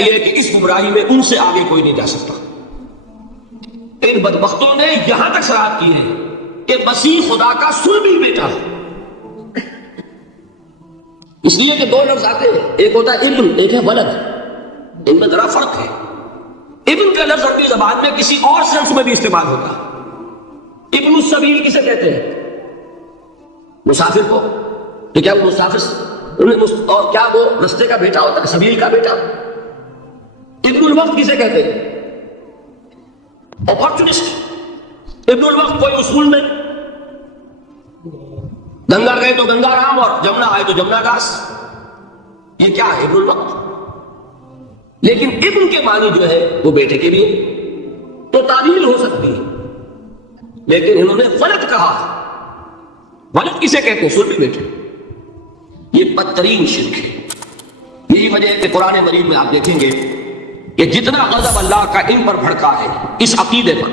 یہ کہ اس گمراہی میں ان سے آگے کوئی نہیں جا سکتا۔ ان بدبختوں نے یہاں تک شرارت کی ہے کہ مسیح خدا کا سلبی بیٹا ہے، اس لیے کہ دو لفظ آتے ہیں، ایک ہوتا ہے ابن، ایک ہے ولد، ان میں ذرا فرق ہے۔ ابن کا لفظ عربی زبان میں کسی اور سینس میں بھی استعمال ہوتا ہے۔ ابن السبیل کسے کہتے ہیں؟ مسافر کو، تو کیا وہ مسافر اور کیا وہ رستے کا بیٹا ہوتا ہے، سبیل کا بیٹا؟ ابن الوقت کسے کہتے ہیں؟ اپارچونسٹ۔ ابن الوقت کوئی اصول نہیں، گنگا گئے تو گنگا رام اور جمنا آئے تو جمنا داس، یہ کیا ہے؟ ابن الوقت۔ لیکن ابن کے معنی جو ہے وہ بیٹے کے لیے تو تعبیر ہو سکتی ہے، لیکن انہوں نے ولد کہا۔ ولد کسے کہتے ہیں؟ سلبی بیٹے۔ یہ بدترین شرک ہے۔ یہی وجہ ہے کہ قرآن مجید میں آپ دیکھیں گے کہ جتنا غضب اللہ کا ان پر بھڑکا ہے اس عقیدے پر،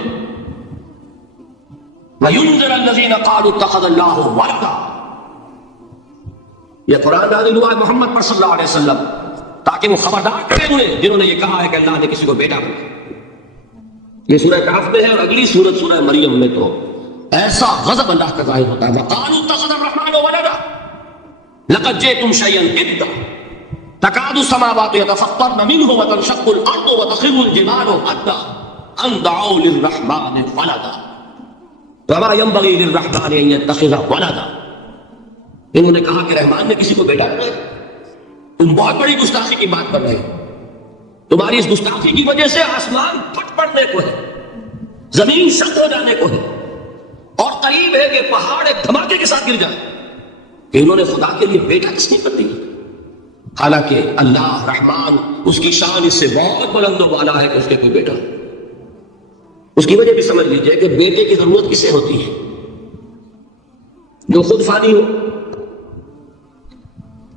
وَيُنذِرَ الَّذِينَ قَالُوا اتَّخَذَ اللَّهُ وَلَدًا، یہ قرآن نازل ہوا ہے محمد پر صلی اللہ علیہ وسلم تاکہ وہ خبردار کرے انہیں جنہوں نے یہ کہا ہے کہ اللہ نے کسی کو بیٹا بنایا۔ یہ سورہ کہف میں ہے، اور اگلی سورت سورہ مریم میں تو ایسا غضب اللہ کا ظاہر ہوتا ہے، وَقَالُوا اتَّخَذَ الرَّحْمَنُ وَلَدًا لَقَدْ جِئْتُمْ شَيْئًا إِدًّا تكاد السماوات يتفطرن منه وتنشق الارض وتخر الجبال هدا ان دعوا للرحمن ولدا وما ينبغي للرحمن ان يتخذ ولدا۔ انہوں نے کہا کہ رحمان نے کسی کو بیٹا بنایا۔ تم بہت بڑی گستاخی کی بات کر رہے ہو، تمہاری اس گستاخی کی وجہ سے آسمان پھٹ پڑنے کو ہے، زمین شق ہو جانے کو ہے، اور قریب ہے کہ پہاڑ ایک دھماکے کے ساتھ گر جائے کہ انہوں نے خدا کے لیے بیٹا کس نے کر دی۔ حالانکہ اللہ رحمان، اس کی شان اس سے بہت بلند و بالا ہے کہ اس کے کوئی بیٹا۔ اس کی وجہ بھی سمجھ لیجئے کہ بیٹے کی ضرورت کسے ہوتی ہے؟ جو خود فانی ہو۔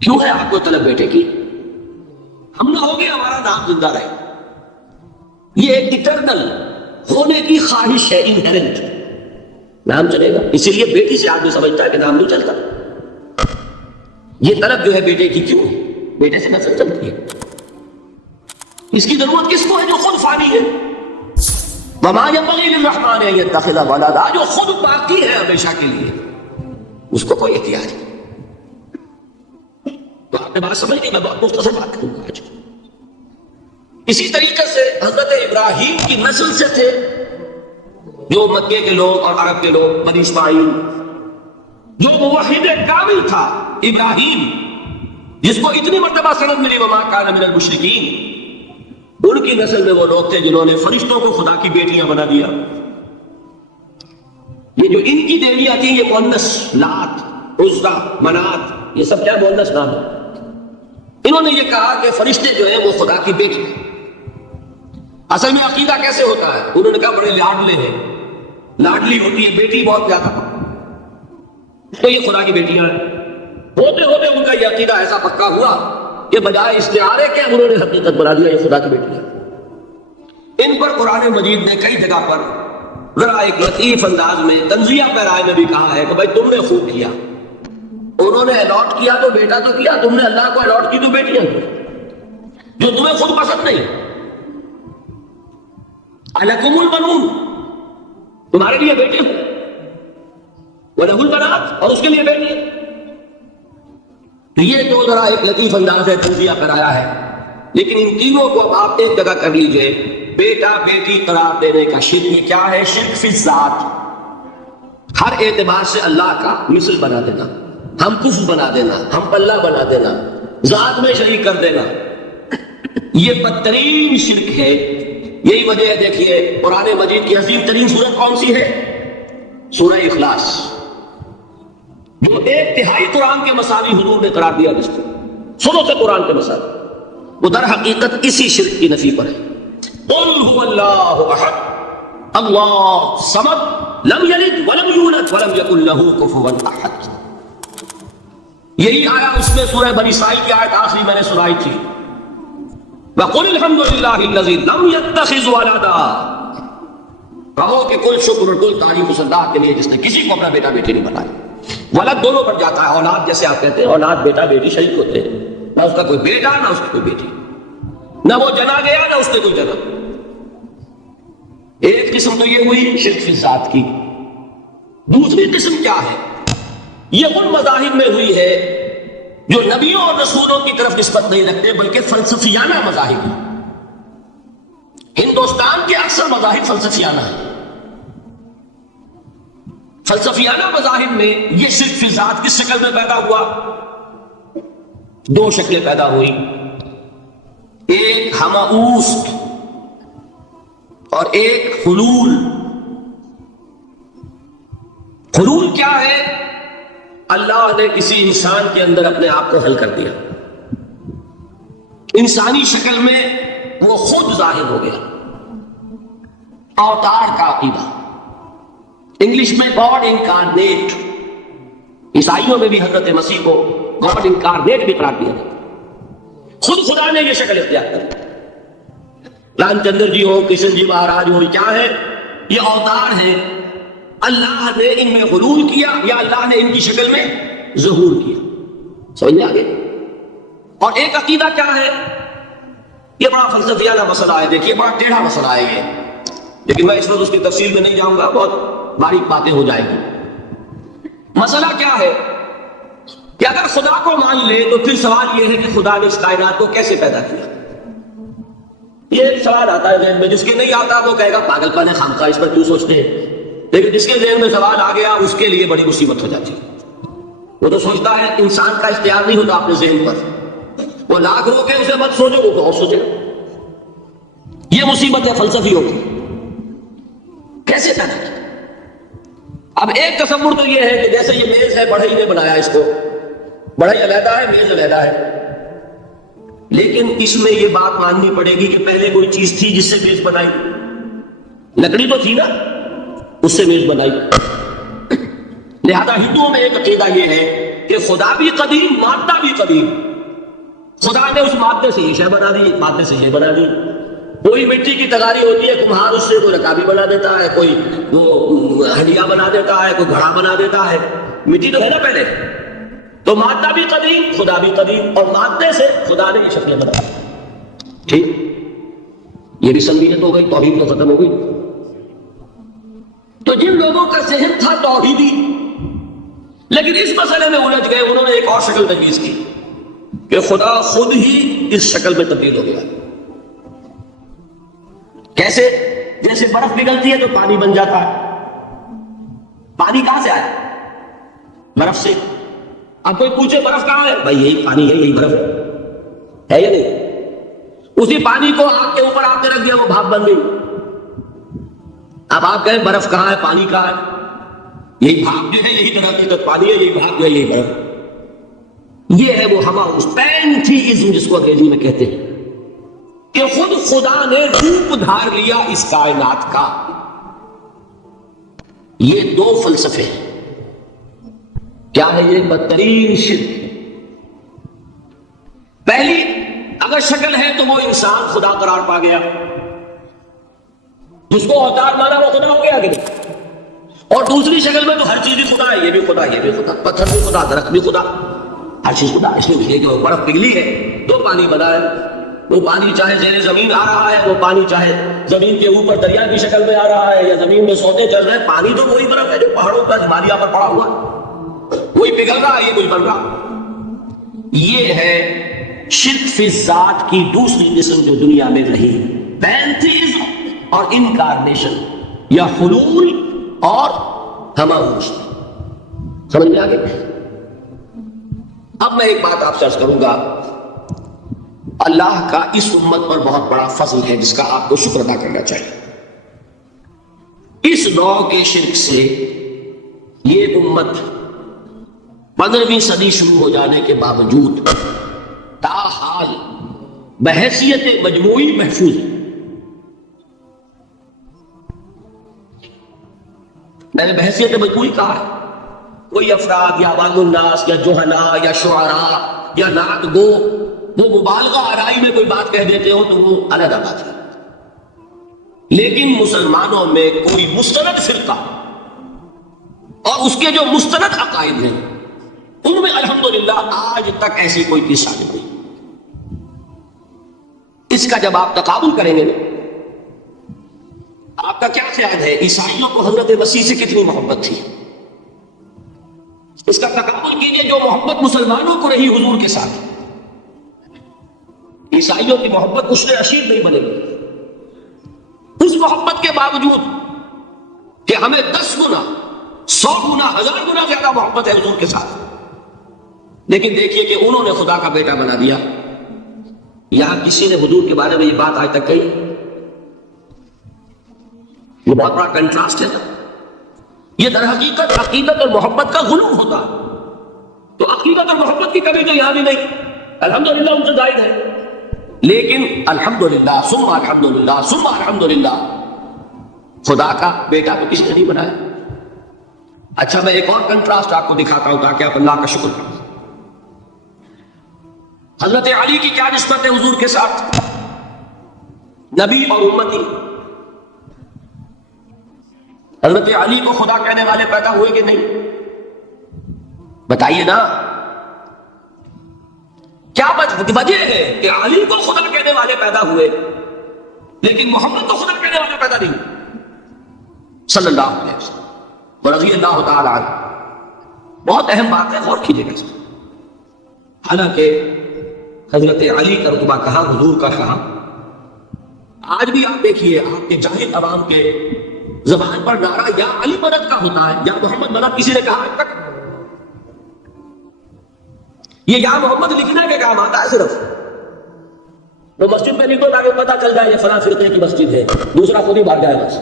کیوں ہے آپ کو طلب بیٹے کی؟ ہم نہ ہوگے ہمارا نام زندہ رہے۔ یہ ایک ایٹرنل ہونے کی خواہش ہے، انہیرنٹ۔ نام چلے گا، اسی لیے بیٹی سے آدمی سمجھتا ہے کہ نام نہیں چلتا۔ یہ طلب جو ہے بیٹے کی کیوں ہے؟ بیٹے سے نسل چلتی ہے۔ اس کی ضرورت کس کو ہے؟ جو خود فانی ہے۔ وَمَا يَنبَغِي لِلرَّحْمَنِ أَن يَتَّخِذَ وَلَدًا، جو خود باقی ہے ہمیشہ کے لیے، اس کو کوئی اختیار نہیں۔ تو آپ نے بات سمجھ لی، میں بہت مختصر بات کروں گا آج۔ اسی طریقے سے حضرت ابراہیم کی نسل سے تھے جو مکے کے لوگ اور عرب کے لوگ، بنی اسماعیل، جو موحد کامل تھا ابراہیم، جس کو اتنی مرتبہ سند ملی وما کان من المشرکین، ان کی نسل میں وہ لوگ تھے جنہوں نے فرشتوں کو خدا کی بیٹیاں بنا دیا۔ یہ جو ان کی دیویاں تھیں، یہ مؤنث، لات، عزا، منات، یہ سب کیا مؤنث نام ہے۔ انہوں نے یہ کہا کہ فرشتے جو ہیں وہ خدا کی بیٹی ہیں۔ اصل میں عقیدہ کیسے ہوتا ہے؟ انہوں نے کہا بڑے لاڈلے ہیں، لاڈلی ہوتی ہے بیٹی بہت زیادہ، تو یہ خدا کی بیٹیاں ہیں۔ ہوتے ہوتے ان کا یہ عقیدہ ایسا پکا ہوا کہ بجائے استعارے کے انہوں نے حقیقت بنا دیا، یہ خدا کی بیٹی ہے۔ ان پر قرآن مجید نے کئی جگہ پر ذرا ایک لطیف انداز میں تنزیہ پیرائے میں بھی کہا ہے کہ بھائی تم نے خوب کیا، انہوں نے الاٹ کیا تو بیٹا تو کیا، تم نے اللہ کو الاٹ کی تو بیٹیاں کی، جو تمہیں خود پسند نہیں۔ الکم البنون، تمہارے لیے بیٹے ہو، وَلَهُ الْبَنَاتُ، اور اس کے لیے بیٹی۔ یہ جو ذرا ایک لطیف انداز ہے تنزیہ کرایا ہے، لیکن ان تینوں کو اب آپ ایک جگہ کر لیجئے۔ بیٹا بیٹی قرار دینے کا شرک کیا ہے؟ شرک فی الذات، ہر اعتبار سے اللہ کا مثل بنا دینا، ہم کفو بنا دینا، ہم پلہ بنا دینا، ذات میں شریک کر دینا، یہ بدترین شرک ہے۔ یہی وجہ ہے، دیکھیے قرآن مجید کی عظیم ترین سورت کون سی ہے؟ سورہ اخلاص، جو 1/3 قرآن کے مساوی حضور نے قرار دیا جس کو سنو سے قرآن کے مساوی، وہ در حقیقت اسی شرک کی نفی پر ہے۔ قل هو اللہ احد اللہ صمد لم یلد ولم یولد ولم یکن له کفوا احد۔ یہی آیا اس میں سورہ بنی اسرائیل کی آیت آخری میں نے سنائی تھی، وقل الحمد للہ الذی لم یتخذ ولدا، کہو کہ کل شکر اور کل تعریف اس اللہ کے لیے جس نے کسی کو اپنا بیٹا بیٹی نہیں بنایا۔ ولد دونوں پر جاتا ہے، اولاد جیسے آپ کہتے ہیں، اولاد بیٹا بیٹی شریک ہوتے ہیں، نہ اس کا کوئی بیٹا نہ اس کی کوئی بیٹی۔ نہ وہ جنا گیا نہ اس نے کوئی جنا. ایک قسم تو یہ ہوئی شرک فی ذات کی. دوسری قسم کیا ہے؟ یہ ان مذاہب میں ہوئی ہے جو نبیوں اور رسولوں کی طرف نسبت نہیں رکھتے بلکہ فلسفیانہ مذاہب ہیں. ہندوستان کے اکثر مذاہب فلسفیانہ ہیں. فلسفیانہ مذاہب میں یہ شرک فی ذات کس شکل میں پیدا ہوا؟ دو شکلیں پیدا ہوئی. ایک ہماؤست اور ایک حلول. حلول کیا ہے؟ اللہ نے کسی انسان کے اندر اپنے آپ کو حل کر دیا، انسانی شکل میں وہ خود ظاہر ہو گیا. اوتار کا عقیدہ، انگلش میں گاڈ انکارنیٹ. عیسائیوں میں بھی حضرت مسیح کو گاڈ انکارنیٹ بھی قرار دیا جاتا. خود خدا نے یہ شکل اختیار کر. رام چندر جی ہو، کشن جی مہاراج ہو، کیا ہے؟ یہ اوتار ہے. اللہ نے ان میں حلول کیا یا اللہ نے ان کی شکل میں ظہور کیا. سمجھ میں آگے؟ اور ایک عقیدہ کیا ہے؟ یہ بڑا فلسفیانہ مسئلہ ہے. دیکھیے بڑا ٹیڑھا مسئلہ ہے یہ، لیکن میں اس وقت اس کی تفصیل میں نہیں جاؤں گا، بہت باریک باتیں ہو جائیں گی. مسئلہ کیا ہے کہ اگر خدا کو مان لے تو پھر سوال یہ ہے کہ خدا نے اس کائنات کو کیسے پیدا کیا. یہ ایک سوال آتا ہے ذہن میں. جس کے نہیں آتا وہ کہے گا پاگل پن ہے، خامخواہ اس پر کیوں سوچتے ہیں. لیکن جس کے ذہن میں سوال آ گیا اس کے لیے بڑی مصیبت ہو جاتی ہے. وہ تو سوچتا ہے انسان کا اختیار نہیں ہوتا اپنے ذہن پر. وہ لاکھ رو کے اسے مت سوچو، وہ بہت سوچے. یہ مصیبت ہے فلسفیوں کی. کیسے پیدا کیا؟ اب ایک تصور تو یہ ہے کہ جیسے یہ میز ہے، بڑھئی نے بنایا اس کو. بڑھئی علیحدہ ہے، میز علیحدہ ہے. لیکن اس میں یہ بات ماننی پڑے گی کہ پہلے کوئی چیز تھی جس سے میز بنائی. لکڑی تو تھی نا، اس سے میز بنائی. لہذا ہندوؤں میں ایک عقیدہ یہ ہے کہ خدا بھی قدیم، مادہ بھی قدیم. خدا نے اس مادے سے یہ شے بنا دی، مادے سے یہ بنا دی. کوئی مٹی کی تغاری ہوتی ہے، کمہار اس سے کوئی رکابی بنا دیتا ہے، کوئی وہ ہڈیا بنا دیتا ہے، کوئی گھڑا بنا دیتا ہے. مٹی تو ہے نا پہلے. تو مادہ بھی قدیم، خدا بھی قدیم، اور مادے سے خدا نے یہ شکلیں بنا دی. ٹھیک، یہ بھی سمجھیت ہو گئی، توحید تو ختم ہو گئی. تو جن لوگوں کا ذہن تھا توحیدی لیکن اس مسئلے میں الجھ گئے، انہوں نے ایک اور شکل تجویز کی کہ خدا خود ہی اس شکل میں تبدیل ہو گیا. کیسے؟ جیسے برف پگھلتی ہے تو پانی بن جاتا ہے. پانی کہاں سے آیا؟ برف سے. اب کوئی پوچھے برف کہاں ہے؟ بھائی یہی پانی ہے، یہی برف ہے یا نہیں؟ اسی پانی کو آگ کے اوپر آپ نے رکھ دیا، وہ بھاپ بن گئی. اب آپ کہیں برف کہاں ہے، پانی کہاں ہے؟ یہی بھاپ جو ہے یہی طرح کی پانی ہے، یہی بھاپ جو ہے یہی برف. یہ ہے وہ ہماؤس پینتھیزم جس کو انگریزی میں کہتے ہیں، کہ خود خدا نے روپ دھار لیا اس کائنات کا. یہ دو فلسفے ہیں. کیا ہے یہ؟ بدترین شرک. پہلی اگر شکل ہے تو وہ انسان خدا قرار پا گیا، جس کو اوتار مانا وہ خدا ہو گیا کہ نہیں. اور دوسری شکل میں تو ہر چیز بھی خدا ہے، یہ بھی خدا، یہ بھی خدا، پتھر بھی خدا، درخت بھی خدا، ہر چیز خدا. اس لیے کہ وہ برف پگھلی ہے تو پانی بنا ہے. وہ پانی چاہے زیر زمین آ رہا ہے، وہ پانی چاہے زمین کے اوپر دریا کی شکل میں آ رہا ہے یا زمین میں سوتے چل رہے ہیں، پانی تو وہی برف ہے جو پہاڑوں پر ہمالیہ پر پڑا ہوا. کوئی پگھل رہا ہے، یہ کچھ بن رہا. یہ ہے شرک فی ذات کی دوسری قسم جو دنیا میں رہی، پینتھیزم اور انکارنیشن، یا حلول اور ہماؤس. سمجھ میں آگے؟ اب میں ایک بات آپ سے عرض کروں گا. اللہ کا اس امت پر بہت بڑا فضل ہے جس کا آپ کو شکر ادا کرنا چاہیے. اس نوع کے شرک سے یہ امت 15ویں صدی شروع ہو جانے کے باوجود تاحال بحیثیت مجموعی محفوظ ہے. میں نے بحیثیت مجموعی کہا ہے. کوئی افراد یا عوام الناس یا جوہنا یا شعراء یا نعت گو وہ مبالغہ آرائی میں کوئی بات کہہ دیتے ہو تو وہ علیحدہ بات ہے. لیکن مسلمانوں میں کوئی مستند فرقہ اور اس کے جو مستند عقائد ہیں ان میں الحمدللہ آج تک ایسی کوئی چیز ثابت نہیں. اس کا جب آپ تقابل کریں گے، آپ کا کیا خیال ہے عیسائیوں کو حضرت مسیح سے کتنی محبت تھی؟ اس کا تقابل کیجئے جو محبت مسلمانوں کو رہی حضور کے ساتھ۔ عیسائیوں کی محبت عشر عشیر نہیں بنے گی، اس محبت کے باوجود کہ ہمیں 10 گنا 100 گنا 1000 گنا زیادہ محبت ہے حضور کے ساتھ، لیکن دیکھیے کہ انہوں نے خدا کا بیٹا بنا دیا۔ یہاں کسی نے حضور کے بارے میں یہ بات آج تک کہی؟ یہ بہت بڑا کنٹراسٹ ہے۔ یہ در حقیقت عقیدت اور محبت کا غلو ہوتا، تو عقیدت اور محبت کی کمی تو یہاں بھی نہیں، الحمدللہ ان سے زائد ہے، لیکن الحمدللہ ثم الحمدللہ ثم الحمدللہ خدا کا بیٹا تو کسی نے نہیں بنایا۔ اچھا میں ایک اور کنٹراسٹ آپ کو دکھاتا ہوں تاکہ آپ اللہ کا شکر کریں۔ حضرت علی کی کیا نسبت ہے حضور کے ساتھ؟ نبی اور امتی۔ حضرت علی کو خدا کہنے والے پیدا ہوئے کہ نہیں؟ بتائیے نا، کیا وجہ ہے کہ علی کو خدا کہنے والے پیدا ہوئے لیکن محمد کو خدا کہنے والے پیدا نہیں صلی اللہ علیہ وسلم رضی اللہ تعالی عنہ؟ بہت اہم بات ہے، غور کیجیے گا۔ حالانکہ حضرت علی کا رتبہ کہاں، حضور کا کہاں؟ آج بھی آپ دیکھیے آپ کے جاہل عوام کے زبان پر نعرہ یا علی مدد کا ہوتا ہے یا محمد مدد، کسی نے کہا آج تک؟ یہ یا محمد لکھنے کے کام آتا ہے صرف، وہ مسجد میں لکھو تاکہ پتہ چل جائے یہ فلاں فرقے کی مسجد ہے، دوسرا خود ہی بھاگ جائے بس۔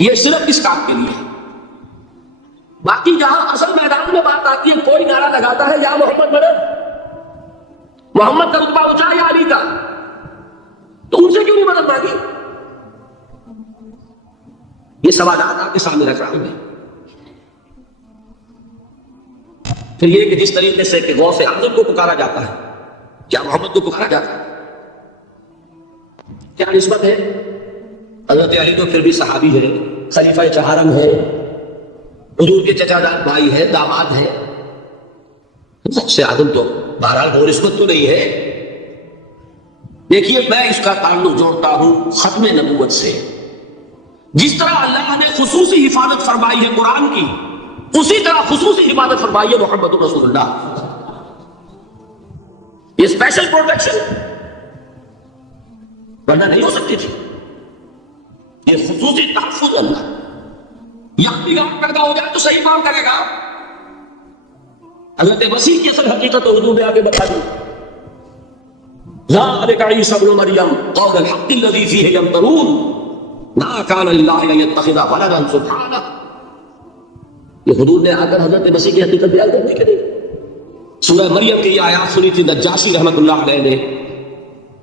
یہ صرف اس کام کے لیے، باقی جہاں اصل میدان میں بات آتی ہے کوئی نعرہ لگاتا ہے یا محمد مدد، محمد کا رتبہ اونچا یا علی کا، تو ان سے کیوں نہیں مدد مانگی؟ یہ سوالات آپ کے سامنے رکھ رہا ہوں میں۔ پھر یہ کہ جس طریقے سے کہ غوث اعظم کو پکارا جاتا ہے، کیا محمد کو پکارا جاتا ہے؟ کیا نسبت ہے؟ حضرت علی تو پھر بھی صحابی ہے، خلیفہ چہارم ہے، حضور کے چچا جان بھائی ہے، داماد ہے۔ غوث اعظم تو بہرحال وہ نسبت تو نہیں ہے۔ دیکھیے میں اس کا تعلق جوڑتا ہوں ختم نبوت سے۔ جس طرح اللہ نے خصوصی حفاظت فرمائی ہے قرآن کی، اسی طرح خصوصی حفاظت فرمائی ہے محمد رسول اللہ۔ یہ اسپیشل پروٹیکشن ورنہ نہیں ہو سکتی تھی، یہ خصوصی تحفظ اللہ۔ یہاں بھی غلط پیدا ہو جائے تو صحیح کام کرے گا۔ حضرت مسیح کی اصل حقیقت تو حضور نے آگے بتا دی، ذالک عیسی ابن مریم قول الحق الذی فیہ یمترون ما کان للہ ان یتخذ ولدا سبحانہ۔ یہ حضور نے آ کر حضرت مسیح کی حقیقت بیان کر دی کہ نہیں؟ سورہ مریم کی یہ آیات سنی تھی نجاشی رحمۃ اللہ علیہ نے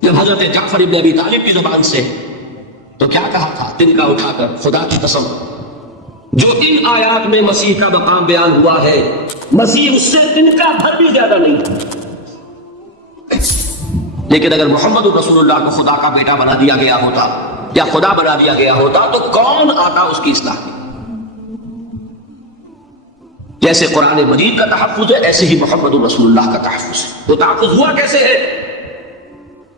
جب حضرت جعفر ابن ابی طالب کی زبان سے، تو کیا کہا تھا تن کا اٹھا کر، خدا کی قسم جو ان آیات میں مسیح کا مقام بیان ہوا ہے، مسیح اس سے تن کا بھر بھی زیادہ نہیں۔ لیکن اگر محمد رسول اللہ کو خدا کا بیٹا بنا دیا گیا ہوتا یا خدا بنا دیا گیا ہوتا تو کون آتا اس کی اصلاح میں؟ جیسے قرآن مجید کا تحفظ ہے ایسے ہی محمد رسول اللہ کا تحفظ ہے۔ وہ تحفظ ہوا کیسے ہے؟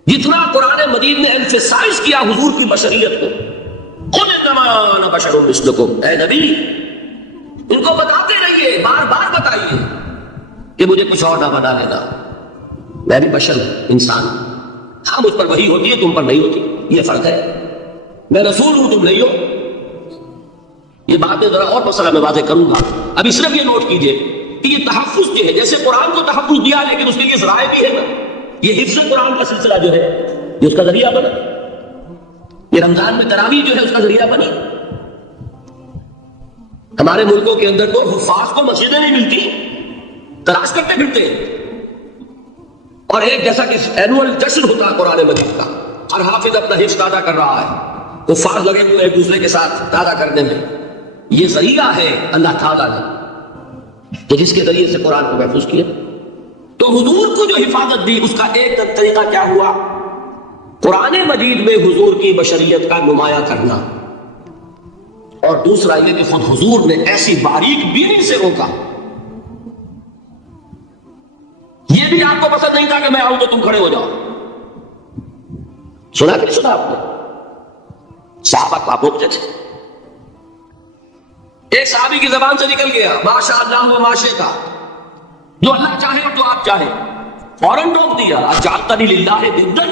جتنا قرآن مجید نے ایمفیسائز کیا حضور کی بشریت کو، قل انما انا بشر مثلکم، اے نبی ان کو بتاتے رہیے، بار بار بتائیے کہ مجھے کچھ اور نہ بنا لینا، میں بھی بشر ہوں، انسان ہوں۔ ہاں مجھ پر وحی ہوتی ہے، تم پر نہیں ہوتی، یہ فرق ہے۔ میں رسول ہوں، تم نہیں ہو۔ یہ بات ذرا اور مسئلہ میں واضح کروں گا، ابھی صرف یہ نوٹ کیجئے کہ یہ تحفظ جو ہے، جیسے قرآن کو تحفظ دیا لیکن اس کے لیے ذرائع بھی ہے نا، یہ حفظ قرآن کا سلسلہ جو ہے یہ اس کا ذریعہ بنا، یہ رمضان میں تراویح جو ہے اس کا ذریعہ بنی۔ ہمارے ملکوں کے اندر تو حفاظ کو مسجدیں نہیں ملتی، تلاش کرتے پھرتے، اور ایک جیسا کہ اینول جشن ہوتا ہے قرآن مجید کا، ہر حافظ اپنا حفظ تازہ کر رہا ہے، حفاظ لگے ہوئے ایک دوسرے کے ساتھ تازہ کرنے میں۔ یہ ذریعہ ہے اللہ تعالیٰ نے کہ جس کے ذریعے سے قرآن کو محفوظ کیا۔ تو حضور کو جو حفاظت دی اس کا ایک طریقہ کیا ہوا؟ قرآن مجید میں حضور کی بشریت کا نمایاں کرنا، اور دوسرا یہ کہ خود حضور نے ایسی باریک بینی سے روکا۔ یہ بھی آپ کو پسند نہیں تھا کہ میں آؤں تو تم کھڑے ہو جاؤ، سنا کہ نہیں سنا آپ نے؟ صحابہ کو آپ روکتے تھے. ایک صحابی کی زبان سے نکل گیا ماشاء اللہ و ماشاء، جو اللہ چاہے اور جو آپ چاہیں، فوراً روک دیا. اجعلتنی للہ ندا،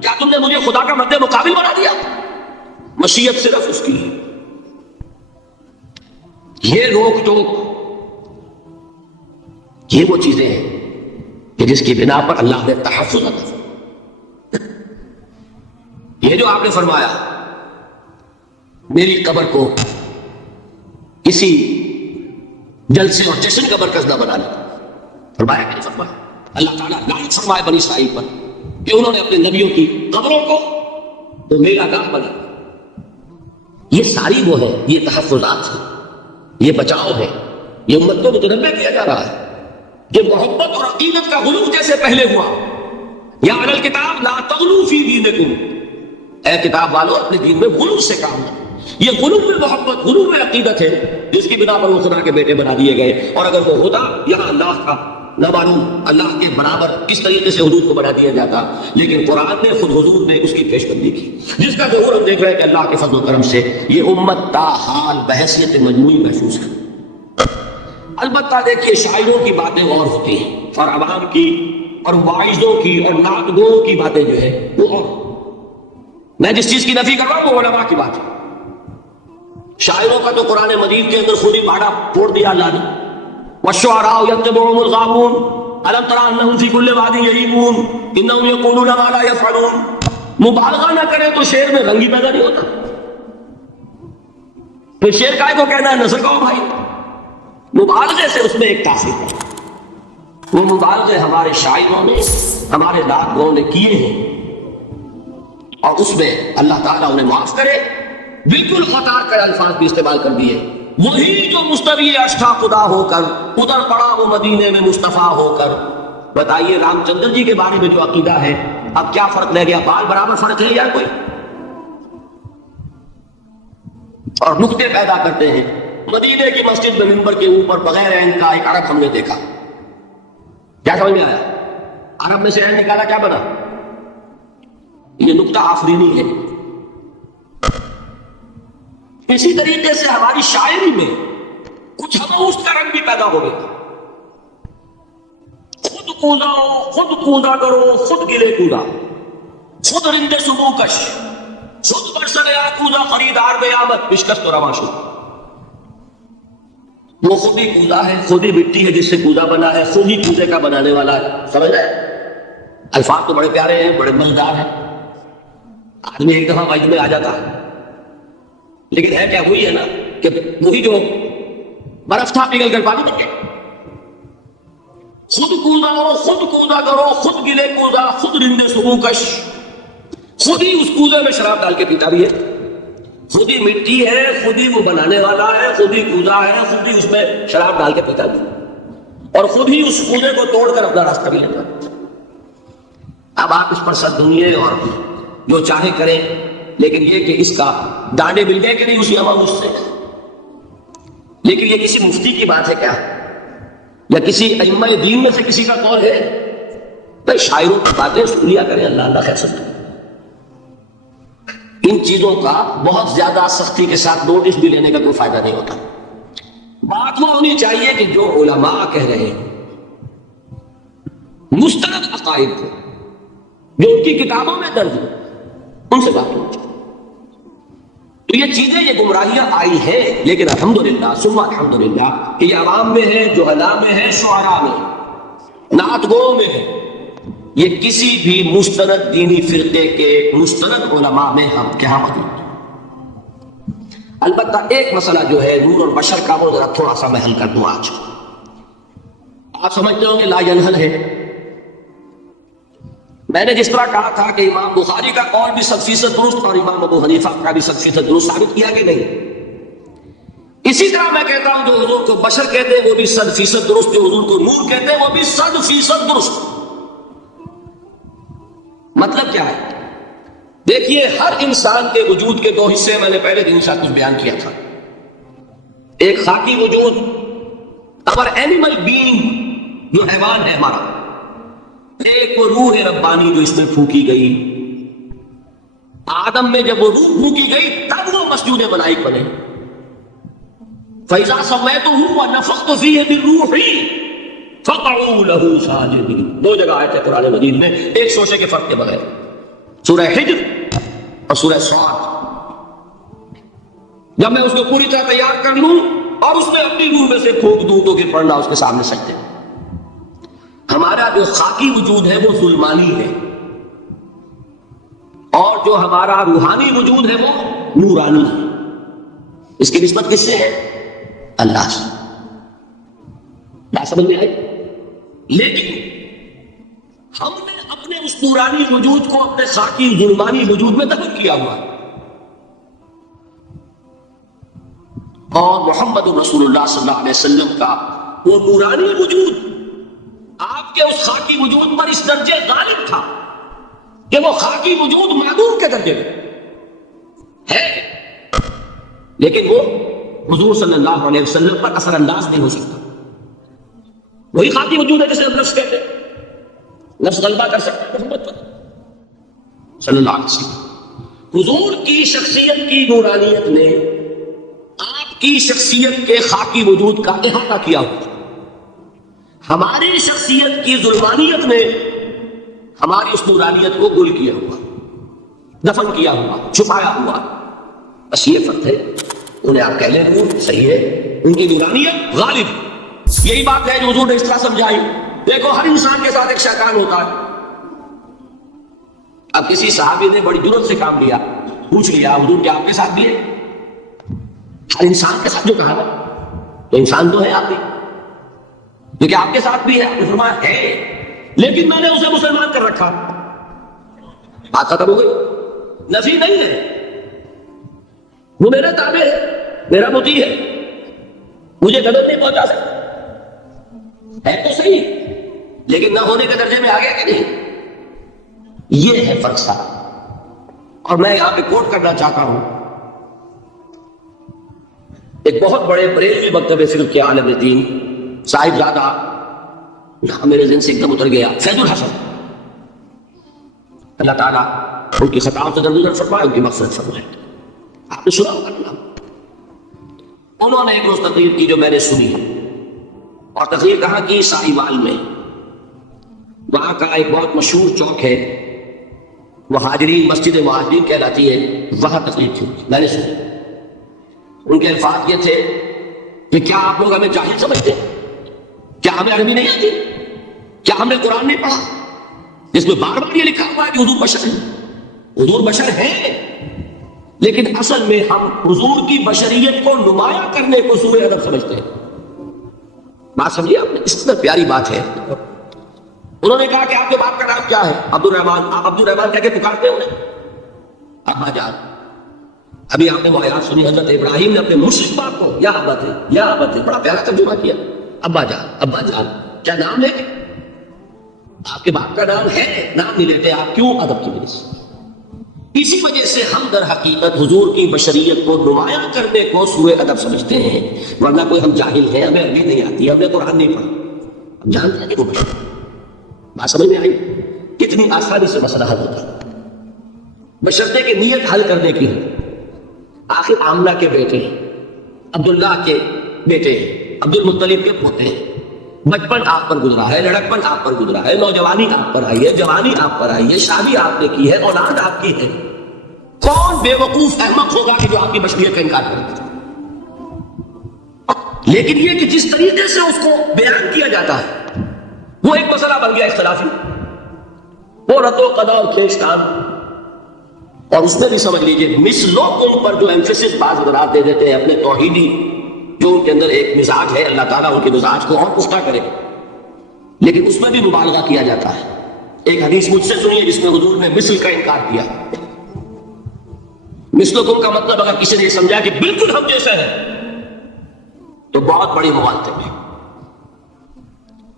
کیا تم نے مجھے خدا کا مد مقابل بنا دیا؟ مشیت صرف اس کی ہے. یہ روک ٹوک، یہ وہ چیزیں ہیں کہ جس کی بنا پر اللہ نے تحفظ عطا. یہ جو آپ نے فرمایا میری قبر کو کسی جلسے اور جشن کا مرکز نہ بنا لیا، فرمایا کہ نہیں فرمایا؟ اللہ تعالیٰ لعنت فرمائے بنی اسرائیل پر کہ انہوں نے اپنے نبیوں کی قبروں کو تو میرا گاہ بنا. یہ ساری وہ ہے، یہ تحفظات ہیں، یہ بچاؤ ہے. یہ امت کو متنبع کیا جا رہا ہے کہ محبت اور عقیدت کا غلو جیسے پہلے ہوا، یا اہل الکتاب لا تغلو فی دینکم، اے کتاب والو اپنے دین میں غلو سے کام لو. یہ غلو میں محبت، غلو میں عقیدت ہے جس کی بنا پر وہ خدا کے بیٹے بنا دیے گئے. اور اگر وہ ہوتا یہاں اللہ کا نہ معلوم اللہ کے برابر کس طریقے سے حدود کو بنا دیا جاتا. لیکن قرآن نے خود حضور نے اس کی پیش بندی کی، جس کا ظہور ہم دیکھ رہے ہیں کہ اللہ کے فضل و کرم سے یہ امت تاحال بحیثیت مجموعی محفوظ ہے. البتہ دیکھیے شاعروں کی باتیں اور ہوتی ہیں، اور عوام کی اور واعظوں کی اور نعتگوؤں کی باتیں جو ہے وہ اور. میں جس چیز کی نفی کر رہا ہوں وہ علماء کی بات ہے. شاعروں کا تو قرآن مجید کے اندر خود ہی باڑا پھوڑ دیا اللہ نے. والشعراء يتبعهم الغاوون ألم تر أنهم في كل واد يهيمون إنهم يقولون ما لا يفعلون. مبالغہ نہ کرے تو شعر میں رنگ ہی پیدا نہیں ہوتا. پھر شعر کا کو کہنا ہے نثر کہو بھائی. مبالغے سے اس میں ایک تاثیر ہے. وہ مبالغے ہمارے شاعروں نے ہمارے نعتگوؤں نے کیے ہیں، اور اس میں اللہ تعالیٰ انہیں معاف کرے بالکل خطار کر الفاظ بھی استعمال کر دیے. وہی جو مستوی اشٹھا خدا ہو کر ادھر پڑا وہ مدینے میں مصطفیٰ ہو کر. بتائیے رام چندر جی کے بارے میں جو عقیدہ ہے، اب کیا فرق رہ گیا؟ بال برابر فرق ہے یا کوئی؟ اور نقطے پیدا کرتے ہیں. مدینے کی مسجد میں منبر کے اوپر بغیر عین کا ایک عرب ہم نے دیکھا. کیا سمجھ میں آیا؟ عرب میں سے عین نکالا کیا بنا؟ یہ نقطہ آفرینی ہے. اسی طریقے سے ہماری شاعری میں کچھ ہموست کا رنگ بھی پیدا ہو گیا. خود کودا خود کودا کرو، خود گلے کودا، خود رند صبح کش، خود برسر کودا خریدار بیامت پیشکش تو رواں شد. وہ خود ہی کودا ہے، خود ہی مٹی ہے جس سے کودا بنا ہے، خود ہی کودے کا بنانے والا ہے. سمجھ رہے؟ الفاظ تو بڑے پیارے ہیں، بڑے مزیدار ہیں. آدمی ایک دفعہ وجد میں آ جاتا ہے، لیکن ہے کیا؟ وہی ہے نا کہ وہی جو برف تھا پگھل کر پانی بن گیا. خود کودا خود کودا کرو، خود گلے کودا، خود رندے صبح کش. خود ہی اس کودے میں شراب ڈال کے پیتا بھی ہے، خود ہی مٹی ہے، خود ہی وہ بنانے والا ہے، خود ہی کودا ہے، خود ہی اس میں شراب ڈال کے پیتا بھی ہے، اور خود ہی اس کودے کو توڑ کر اپنا راستہ بھی لیتا ہے. اب آپ اس پر سر دھنیے اور جو چاہے کریں، لیکن یہ کہ اس کا ڈانڈے مل گئے کہ نہیں اسی عوام سے. لیکن یہ کسی مفتی کی بات ہے کیا، یا کسی ائمہ دین میں سے کسی کا قول ہے؟ بھائی شاعروں کی باتیں سن لیا کریں. اللہ اللہ خیر سکتا. ان چیزوں کا بہت زیادہ سختی کے ساتھ نوٹس بھی لینے کا کوئی فائدہ نہیں ہوتا. بات وہ ہونی چاہیے کہ جو علماء کہہ رہے ہیں مستند عقائد کو، جو ان کی کتابوں میں درج ہے، ان سے بات ہونی چاہیے. تو یہ چیزیں، یہ گمراہیاں آئی ہیں، لیکن الحمدللہ ثم الحمدللہ کہ یہ عوام میں ہے، جہلاء میں ہے، شعراء میں ہے، نعتگوؤں میں ہے. یہ کسی بھی مستند دینی فرقے کے مستند علماء میں ہم کیا موجود. البتہ ایک مسئلہ جو ہے نور اور بشر کا، وہ ذرا تھوڑا سا میں حل کر دوں. آج آپ سمجھتے ہوں گے لا ینحل ہے. میں نے جس طرح کہا تھا کہ امام بخاری کا قول بھی 100% درست اور امام ابو حنیفہ کا بھی 100% درست ثابت کیا کہ نہیں. اسی طرح میں کہتا ہوں جو حضور کو بشر کہتے ہیں وہ بھی 100% درست، جو حضور کو نور کہتے ہیں وہ بھی 100% درست. مطلب کیا ہے؟ دیکھیے ہر انسان کے وجود کے دو حصے میں نے پہلے دن سے کچھ بیان کیا تھا. ایک خاکی وجود، اور اینیمل بینگ جو حیوان ہے ہمارا. ایک وہ روح ربانی جو اس میں پھونکی گئی. آدم میں جب وہ روح پھونکی گئی تب وہ مسجود ملائک بنے. فَإِذَا سَوَّيْتُهُ وَنَفَخْتُ فِيهِ مِن رُّوحِي فَقَعُوا لَهُ سَاجِدِينَ. دو جگہ آئے تھے قرآن مجید میں ایک شوشے کے فرق کے بغیر، سورہ حجر اور سورہ صاد. جب میں اس کو پوری طرح تیار کر لوں اور اس میں اپنی روح میں سے پھونک دوں تو پھر پڑھنا اس کے سامنے سجدے. ہمارا جو خاکی وجود ہے وہ ظلمانی ہے، اور جو ہمارا روحانی وجود ہے وہ نورانی ہے. اس کی نسبت کس سے ہے؟ اللہ سے. بات سمجھ میں آئی؟ لیکن ہم نے اپنے اس نورانی وجود کو اپنے خاکی ظلمانی وجود میں دفن کیا ہوا ہے. اور محمد رسول اللہ صلی اللہ علیہ وسلم کا وہ نورانی وجود آپ کے اس خاکی وجود پر اس درجے غالب تھا کہ وہ خاکی وجود معدوم کے درجے میں ہے، لیکن وہ حضور صلی اللہ علیہ وسلم پر اثر انداز نہیں ہو سکتا. وہی خاکی وجود ہے جسے ہم نفس کہتے ہیں، نفس غلبہ کر سکتا ہے محمد پر صلی اللہ علیہ وسلم. حضور کی شخصیت کی نورانیت نے آپ کی شخصیت کے خاکی وجود کا احاطہ کیا ہوا. ہماری شخصیت کی ظلمانیت نے ہماری اس نورانیت کو گل کیا ہوا، دفن کیا ہوا، چھپایا ہوا. بس یہ فرق ہے. انہیں آپ کہہ لیں نور صحیح ہے، ان کی نورانیت غالب. یہی بات ہے جو حضور نے اس طرح سمجھائی. دیکھو ہر انسان کے ساتھ ایک شیطان ہوتا ہے. اب کسی صحابی نے بڑی جرات سے کام لیا، پوچھ لیا حضور کیا آپ کے ساتھ بھی ہے؟ ہر انسان کے ساتھ جو کہا نا، تو انسان تو ہے آپ بھی، لیکن آپ کے ساتھ بھی ہے. آپ نے فرمایا ہے، لیکن میں نے اسے مسلمان کر رکھا. بات ختم ہو گئی. نفی نہیں ہے، وہ میرا تابع ہے، میرا مطیع ہے، مجھے غلط نہیں پہنچا سکتا. ہے تو صحیح، لیکن نہ ہونے کے درجے میں آ گیا کہ نہیں. یہ ہے فرق صاحب. اور میں یہاں پہ کوٹ کرنا چاہتا ہوں ایک بہت بڑے بریلوی مکتب فکر کے عالم دین صاحب زادہ، نام میرے ذہن سے ایک دم اتر گیا، فیض الحسن. اللہ تعالیٰ ان کی خطاؤں سے درگزر فرمائے، ان کی مغفرت فرمائے. آپ نے سنا ہوگا نام. انہوں نے ایک روز تقریر کی جو میں نے سنی، اور تقریر کہاں کی؟ ساہیوال میں. وہاں کا ایک بہت مشہور چوک ہے، مہاجرین، مسجد مہاجرین کہلاتی ہے، وہاں تقریر تھی، میں نے سنی. ان کے الفاظ یہ تھے کہ کیا آپ لوگ ہمیں جاہل سمجھتے ہیں؟ کیا ہمیں عربی نہیں آتی؟ کیا ہم نے قرآن نہیں پڑھا جس میں بار بار یہ لکھا ہوا ہے کہ حضور بشر ہیں؟ حضور بشر ہیں، لیکن اصل میں ہم حضور کی بشریت کو نمایاں کرنے کو سوء ادب سمجھتے ہیں. بات سمجھیے آپ نے، اس طرح پیاری بات ہے. انہوں نے کہا کہ آپ کے باپ کا نام کیا ہے؟ عبد الرحمان. آپ عبد الرحمان کہہ کے پکارتے ہیں انہیں؟ ابا جان. ابھی آپ نے وہ آیات سنی، حضرت ابراہیم نے اپنے مشرک باپ کو یا ابا تھے، یا ابا تھے، بڑا پیارا ترجمہ کیا. ابا جان، ابا جان. کیا نام ہے؟ آپ کے باپ کا نام ہے، نام نہیں لیتے آپ. کیوں؟ ادب کی وجہ سے. اسی وجہ سے ہم در حقیقت حضور کی بشریت کو نمایاں کرنے کو سوء ادب سمجھتے ہیں. ورنہ کوئی ہم جاہل ہیں، ہمیں عربی نہیں آتی، ہم نے قرآن نہیں پڑھا، ہم جانتے ہیں کہ وہ بشر. بات سمجھ میں آئی؟ کتنی آسانی سے مسئلہ حل ہوتا ہے، بشرطے کی نیت حل کرنے کی ہے. آخر آمنہ کے بیٹے ہیں، عبداللہ کے بیٹے ہیں، عبد المطلب کے پوتے ہیں. بچپن آپ پر گزرا ہے، لڑکپن آپ پر گزرا ہے، نوجوانی آپ پر آئی ہے، جوانی آپ پر آئی ہے، شادی آپ نے کی ہے، اولاد آپ کی ہے. کون بے وقوف احمق ہوگا کہ جو آپ کی بشریت کا انکار کرے؟ لیکن یہ کہ جس طریقے سے اس کو بیان کیا جاتا ہے وہ ایک مسئلہ بن گیا اختلافی. وہ رد و قضا اور کھینچ تان. اور اس میں بھی سمجھ لیجیے مثلوں پر جو ایمفیسس بعض حضرات دے دیتے ہیں اپنے توحیدی جو ان کے اندر ایک مزاج ہے، اللہ تعالیٰ ان کے مزاج کو اور پختہ کرے، لیکن اس میں بھی مبالغہ کیا جاتا ہے. ایک حدیث مجھ سے سنیے جس میں حضور نے مثل کا انکار کیا. مثلکم کا مطلب اگر کسی نے سمجھا کہ بالکل ہم جیسے ہیں تو بہت بڑی مغالطے میں.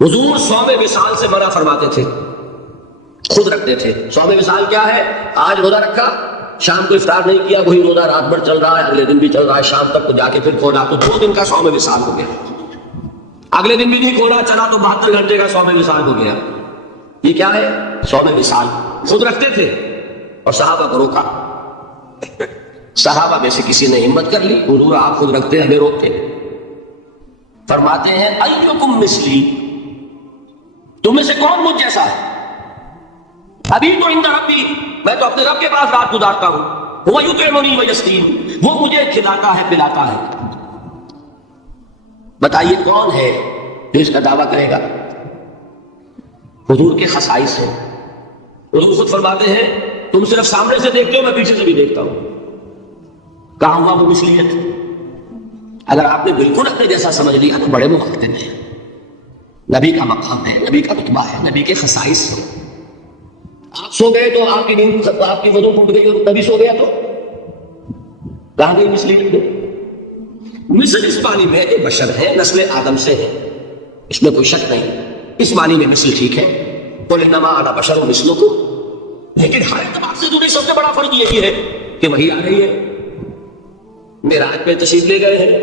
حضور صوم وصال سے منع فرماتے تھے، خود رکھتے تھے. صوم وصال کیا ہے؟ آج روزہ رکھا، شام کو افطار نہیں کیا، وہی روزہ رات بھر چل رہا ہے، اگلے دن بھی چل رہا ہے، شام تک کو جا کے پھر کھولا تو 2 دن کا صوم وصال ہو گیا. اگلے دن بھی نہیں کھولا، چلا تو 72 گھنٹے کا صوم وصال ہو گیا. یہ کیا ہے؟ صوم وصال. خود رکھتے تھے اور صحابہ کو روکا. صحابہ میں سے کسی نے ہمت کر لی، حضور آپ خود رکھتے ہمیں روکتے، فرماتے ہیں ایکم مثلی، تم میں سے کون مجھ جیسا ہے؟ ابھی تو عند ربی، میں تو اپنے رب کے پاس رات گزارتا ہوں، وہ یطعمنی ویسقین، وہ مجھے کھلاتا ہے پلاتا ہے۔ بتائیے کون ہے جو اس کا دعویٰ کرے گا؟ حضور کے خصائص ہیں۔ حضور خود فرماتے ہیں تم صرف سامنے سے دیکھتے ہو، میں پیچھے سے بھی دیکھتا ہوں۔ کہاں ہوا وہ مثلیت؟ اگر آپ نے بالکل اپنے جیسا سمجھ لیا تو بڑے محقق ہیں، نبی کا مقام ہے، نبی کا رتبہ ہے، نبی کے خصائص ہیں۔ آپ سو گئے تو آپ کی نیند، آپ کی وضو ٹوٹ گئی اور نبی سو گیا تو کہاں گئی مثلیت؟ مثل اس معنی میں ایک بشر ہے، نسل آدم سے ہے، اس میں کوئی شک نہیں، اس معنی میں مثل ٹھیک ہے، قل انما انا بشر مثلکم، لیکن ہر اعتبار سے جو سب سے بڑا فرق یہی ہے کہ وہی آ رہی ہے، معراج پہ تشریف لے گئے ہیں،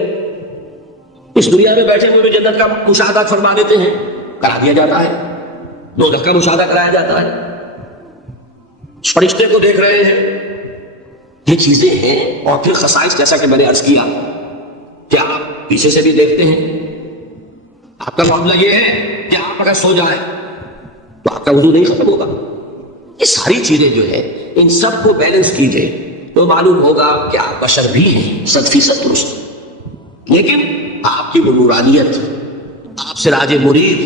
اس دنیا میں بیٹھے ہوئے جنت کا مشاہدہ فرما دیتے ہیں، کرا دیا جاتا ہے، دوزخ کا مشاہدہ کرایا جاتا ہے، فرشتے کو دیکھ رہے ہیں، یہ چیزیں ہیں۔ اور پھر خصائص جیسا کہ میں نے عرض کیا کہ آپ پیچھے سے بھی دیکھتے ہیں، آپ کا معاملہ یہ ہے کہ آپ اگر سو جائیں تو آپ کا وضو نہیں ختم ہوگا۔ یہ ساری چیزیں جو ہے ان سب کو بیلنس کیجئے تو معلوم ہوگا کہ آپ بشر بھی ہیں 100% درست، لیکن آپ کی وہ نورانیت، آپ سراج مرید،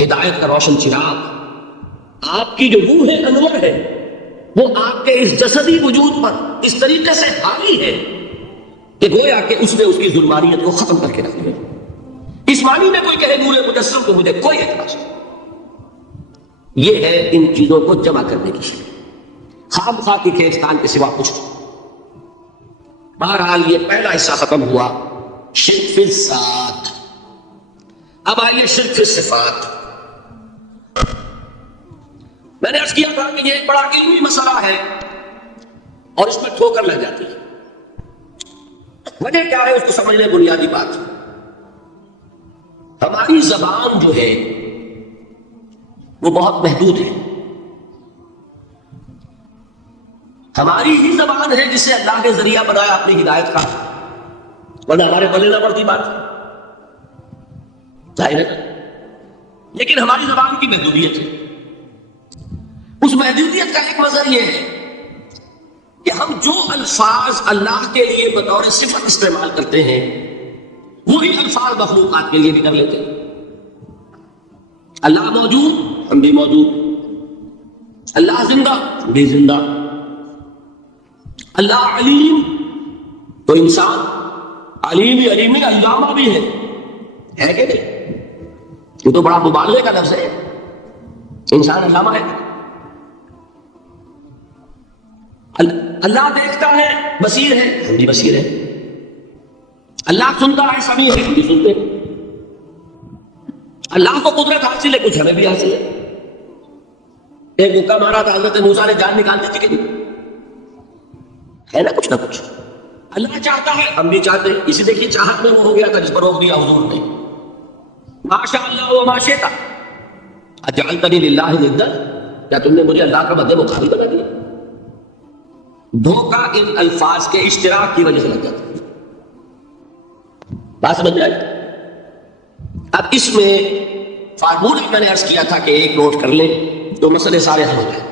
ہدایت کا روشن چراغ، آپ کی جو روح انور ہے وہ آپ کے اس جسدی وجود پر اس طریقے سے حاوی ہے کہ گویا کہ اس نے اس کی ظلمانیت کو ختم کر کے رکھ دیا۔ اس معنی میں کوئی کہے نور مجسم تو مجھے کوئی اعتراض نہیں، یہ ہے ان چیزوں کو جمع کرنے کی شکل، خام خواہ کی کھیستان کے سوا کچھ نہیں۔ بہرحال یہ پہلا حصہ ختم ہوا، شرک فی الذات۔ اب آئیے شرک فی الصفات۔ میں نے عرض کیا تھا کہ یہ ایک بڑا علمی مسئلہ ہے اور اس میں ٹھوکر لگ جاتی ہے۔ وجہ کیا ہے اس کو سمجھنے بنیادی بات، ہماری زبان جو ہے وہ بہت محدود ہے، ہماری ہی زبان ہے جسے اللہ نے ذریعہ بنایا اپنی ہدایت کا، ورنہ ہمارے پلے نہ پڑتی بات، ظاہر ہے۔ لیکن ہماری زبان کی محدودیت ہے، اس محدودیت کا ایک مظہر یہ ہے کہ ہم جو الفاظ اللہ کے لیے بطور صفت استعمال کرتے ہیں وہی الفاظ مخلوقات کے لیے بھی کر لیتے ہیں۔ اللہ موجود، ہم بھی موجود، اللہ زندہ، ہم بھی زندہ، اللہ علیم، تو انسان علیم ہی علیم ہے، علامہ بھی ہے کہ نہیں؟ یہ تو بڑا مبالغے کا لفظ ہے، انسان علامہ ہے۔ اللہ دیکھتا ہے، بصیر ہے، ہم بھی بصیر ہیں، اللہ سنتا ہے، سمیع ہے، ہم بھی سنتے ہیں، اللہ کو قدرت حاصل ہے، کچھ ہمیں بھی حاصل ہے۔ ایک مکہ مارا تھا حضرت موسیٰ نے، جان نکال دی تھی کہ نہیں؟ ہے نا کچھ نہ کچھ اللہ چاہتا ہے، ہم بھی چاہتے ہیں۔ اسی دیکھیے چاہت میں وہ ہو گیا تھا جس پر روک دیا حضور نے، ما شاء اللہ و ما شئت اجعلتنی للہ ندا، کیا تم نے مجھے اللہ کا مد مقابل بنا دیا؟ دھوکہ ان الفاظ کے اشتراک کی وجہ سے لگ جاتا ہے، بات سمجھ میں آئی؟ اب اس میں فارمولہ میں نے عرض کیا تھا کہ ایک نوٹ کر لیں تو مسئلے سارے حل ہو جائیں۔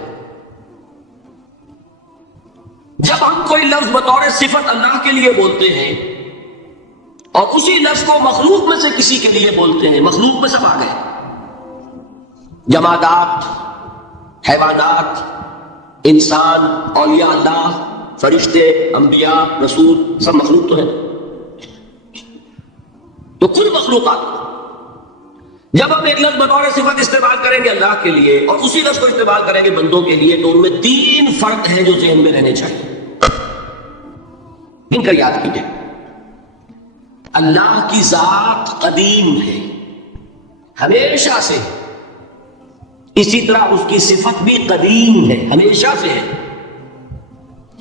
جب ہم کوئی لفظ بطور صفت اللہ کے لیے بولتے ہیں اور اسی لفظ کو مخلوق میں سے کسی کے لیے بولتے ہیں، مخلوق میں سب آ گئے، جمادات، حیوانات، انسان، اولیاء اللہ، فرشتے، انبیاء، رسول، سب مخلوق تو ہے، تو کل مخلوقات۔ جب ہم ایک لفظ بطور صفت استعمال کریں گے اللہ کے لیے اور اسی لفظ کو استعمال کریں گے بندوں کے لیے، تو ان میں 3 فرق ہیں جو ذہن میں رہنے چاہیے، ان کا یاد کیجیے۔ اللہ کی ذات قدیم ہے، ہمیشہ سے، اسی طرح اس کی صفت بھی قدیم ہے، ہمیشہ سے ہے۔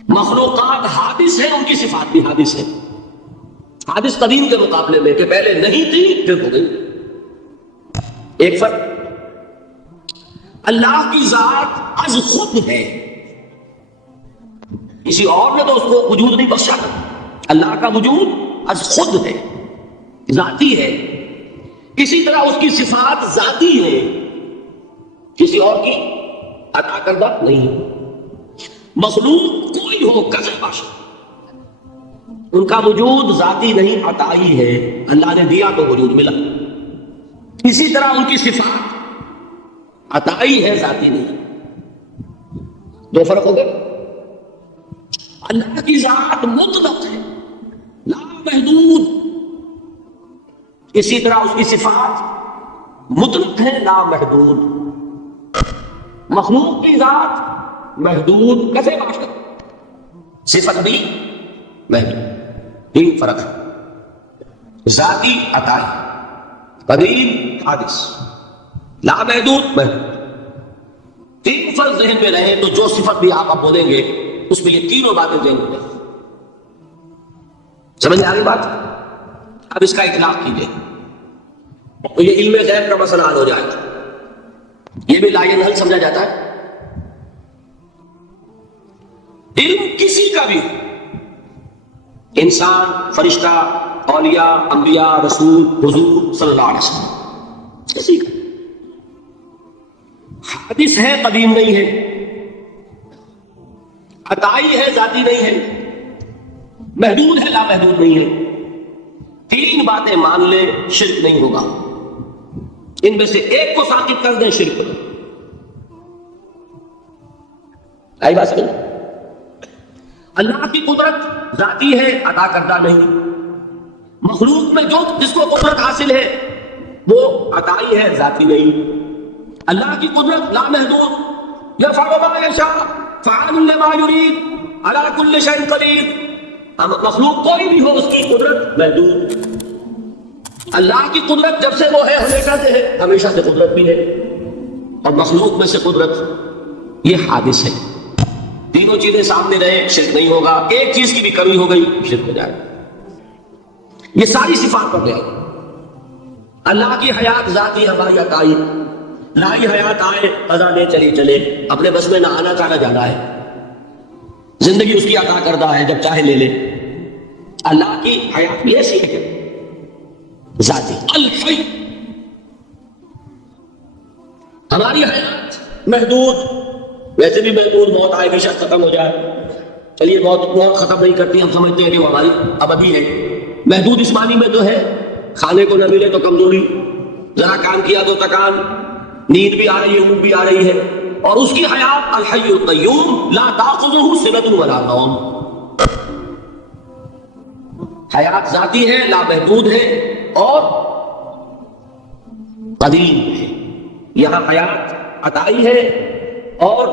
مخلوقات حادث ہیں، ان کی صفات بھی حادث ہے، حادث قدیم کے مقابلے میں کہ پہلے نہیں تھی پھر ہو گئی۔ ایک فرق، اللہ کی ذات از خود ہے، کسی اور نے تو اس کو وجود نہیں بخشا. اللہ کا وجود از خود ہے، ذاتی ہے. اسی طرح اس کی صفات ذاتی ہے، کسی اور کی عطا کردہ نہیں. مخلوق کوئی ہو کیسے باشا، ان کا وجود ذاتی نہیں، عطائی ہے. اللہ نے دیا تو وجود ملا. اسی طرح ان کی صفات عطائی ہے، ذاتی نہیں. دو فرق ہو گئے. اللہ کی ذات مطلق ہے، لا محدود. اسی طرح اس کی صفات مطلق ہے، لا محدود. مخلوق کی ذات محدود کیسے باشد، صفت بھی محدود. تین فرق ہے، ذاتی عطائی، قدیم حادث، لا محدود محدود. تین فرق ذہن میں رہے تو جو صفت بھی آپ اب بولیں گے اس میں یہ تینوں باتیں ذہن میں رہیں. سمجھ میں آ رہی بات؟ اب اس کا اطلاق کیجیے تو یہ علم غیب کا مسئلہ حل ہو جائے گا. یہ بھی لا ینحل سمجھا جاتا ہے. علم کسی کا بھی، انسان، فرشتہ، اولیاء، انبیاء، رسول، حضور صلی اللہ علیہ وسلم، کسی کا حادث ہے، قدیم نہیں ہے. عطائی ہے، ذاتی نہیں ہے. محدود ہے، لا محدود نہیں ہے. تین باتیں مان لے، شرک نہیں ہوگا. ان میں سے ایک کو ساقط کر دیں، شرک ہوگا. آئی بات سمجھ؟ اللہ کی قدرت ذاتی ہے، عطا کردہ نہیں. مخلوق میں جو جس کو قدرت حاصل ہے وہ عطائی ہے، ذاتی نہیں. اللہ کی قدرت لا محدود، یفعل ما یشاء فعال لما یرید علی کل شیء قدیر. مخلوق کوئی بھی ہو اس کی قدرت محدود. اللہ کی قدرت جب سے وہ ہے ہمیشہ سے ہے، ہمیشہ سے قدرت بھی ہے. اور مخلوق میں سے قدرت یہ حادث ہے. تینوں چیزیں سامنے رہے، شرک نہیں ہوگا. ایک چیز کی بھی کمی ہو گئی، شرک ہو جائے. یہ ساری صفات پر جائے. اللہ کی حیات ذاتی، ہماری عطائی. لائی حیات آئے، قضا دے چلی چلے، اپنے بس میں نہ آنا چاہنا جانا ہے. زندگی اس کی عطا کردہ ہے، جب چاہے لے لے. اللہ کی حیات بھی ایسی ہے ذاتی. الحی، ہماری حیات محدود، ویسے بھی محدود. موت آئے، بے شک ختم ہو جائے. چلیے موت ختم نہیں کرتی، ہم سمجھتے ہیں کہ وہ ہماری ابدی ہے. محدود اس معنی میں تو ہے کھانے کو نہ ملے تو کمزوری، ذرا کام کیا تو تکان، نیند بھی آ رہی ہے، اونگ بھی آ رہی ہے. اور اس کی حیات الحی القیوم لا تاخذہ سنۃ ولا نوم. حیات ذاتی ہے، لا محدود ہے اور قدیم ہے. یہاں حیات عطائی ہے اور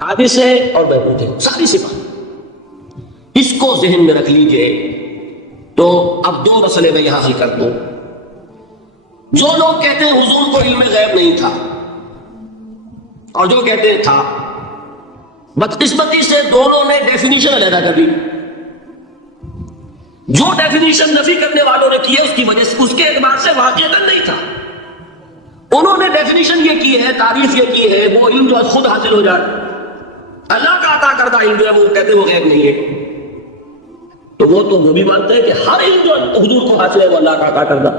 حادث ہے اور محدود ہے، ساری صفات. اس کو ذہن میں رکھ لیجئے. تو اب دو مسئلے میں یہاں حل کر دوں. جو لوگ کہتے ہیں حضور کو علم غیب نہیں تھا، اور جو کہتے ہیں تھا، بدقسمتی سے دونوں نے ڈیفینیشن علیحدہ کر دی. جو ڈیفینیشن نفی کرنے والوں نے کی ہے اس کی وجہ سے، اس کے اعتبار سے واقعتاً نہیں تھا. انہوں نے ڈیفینیشن یہ کی ہے، تعریف یہ کی ہے، وہ علم جو خود حاصل ہو جائے. اللہ کا عطا کردہ علم جو ہے وہ کہتے ہیں وہ غیب نہیں ہے. تو وہ بھی مانتے ہیں کہ ہر علم جو حضور کو حاصل ہے وہ اللہ کا عطا کردہ.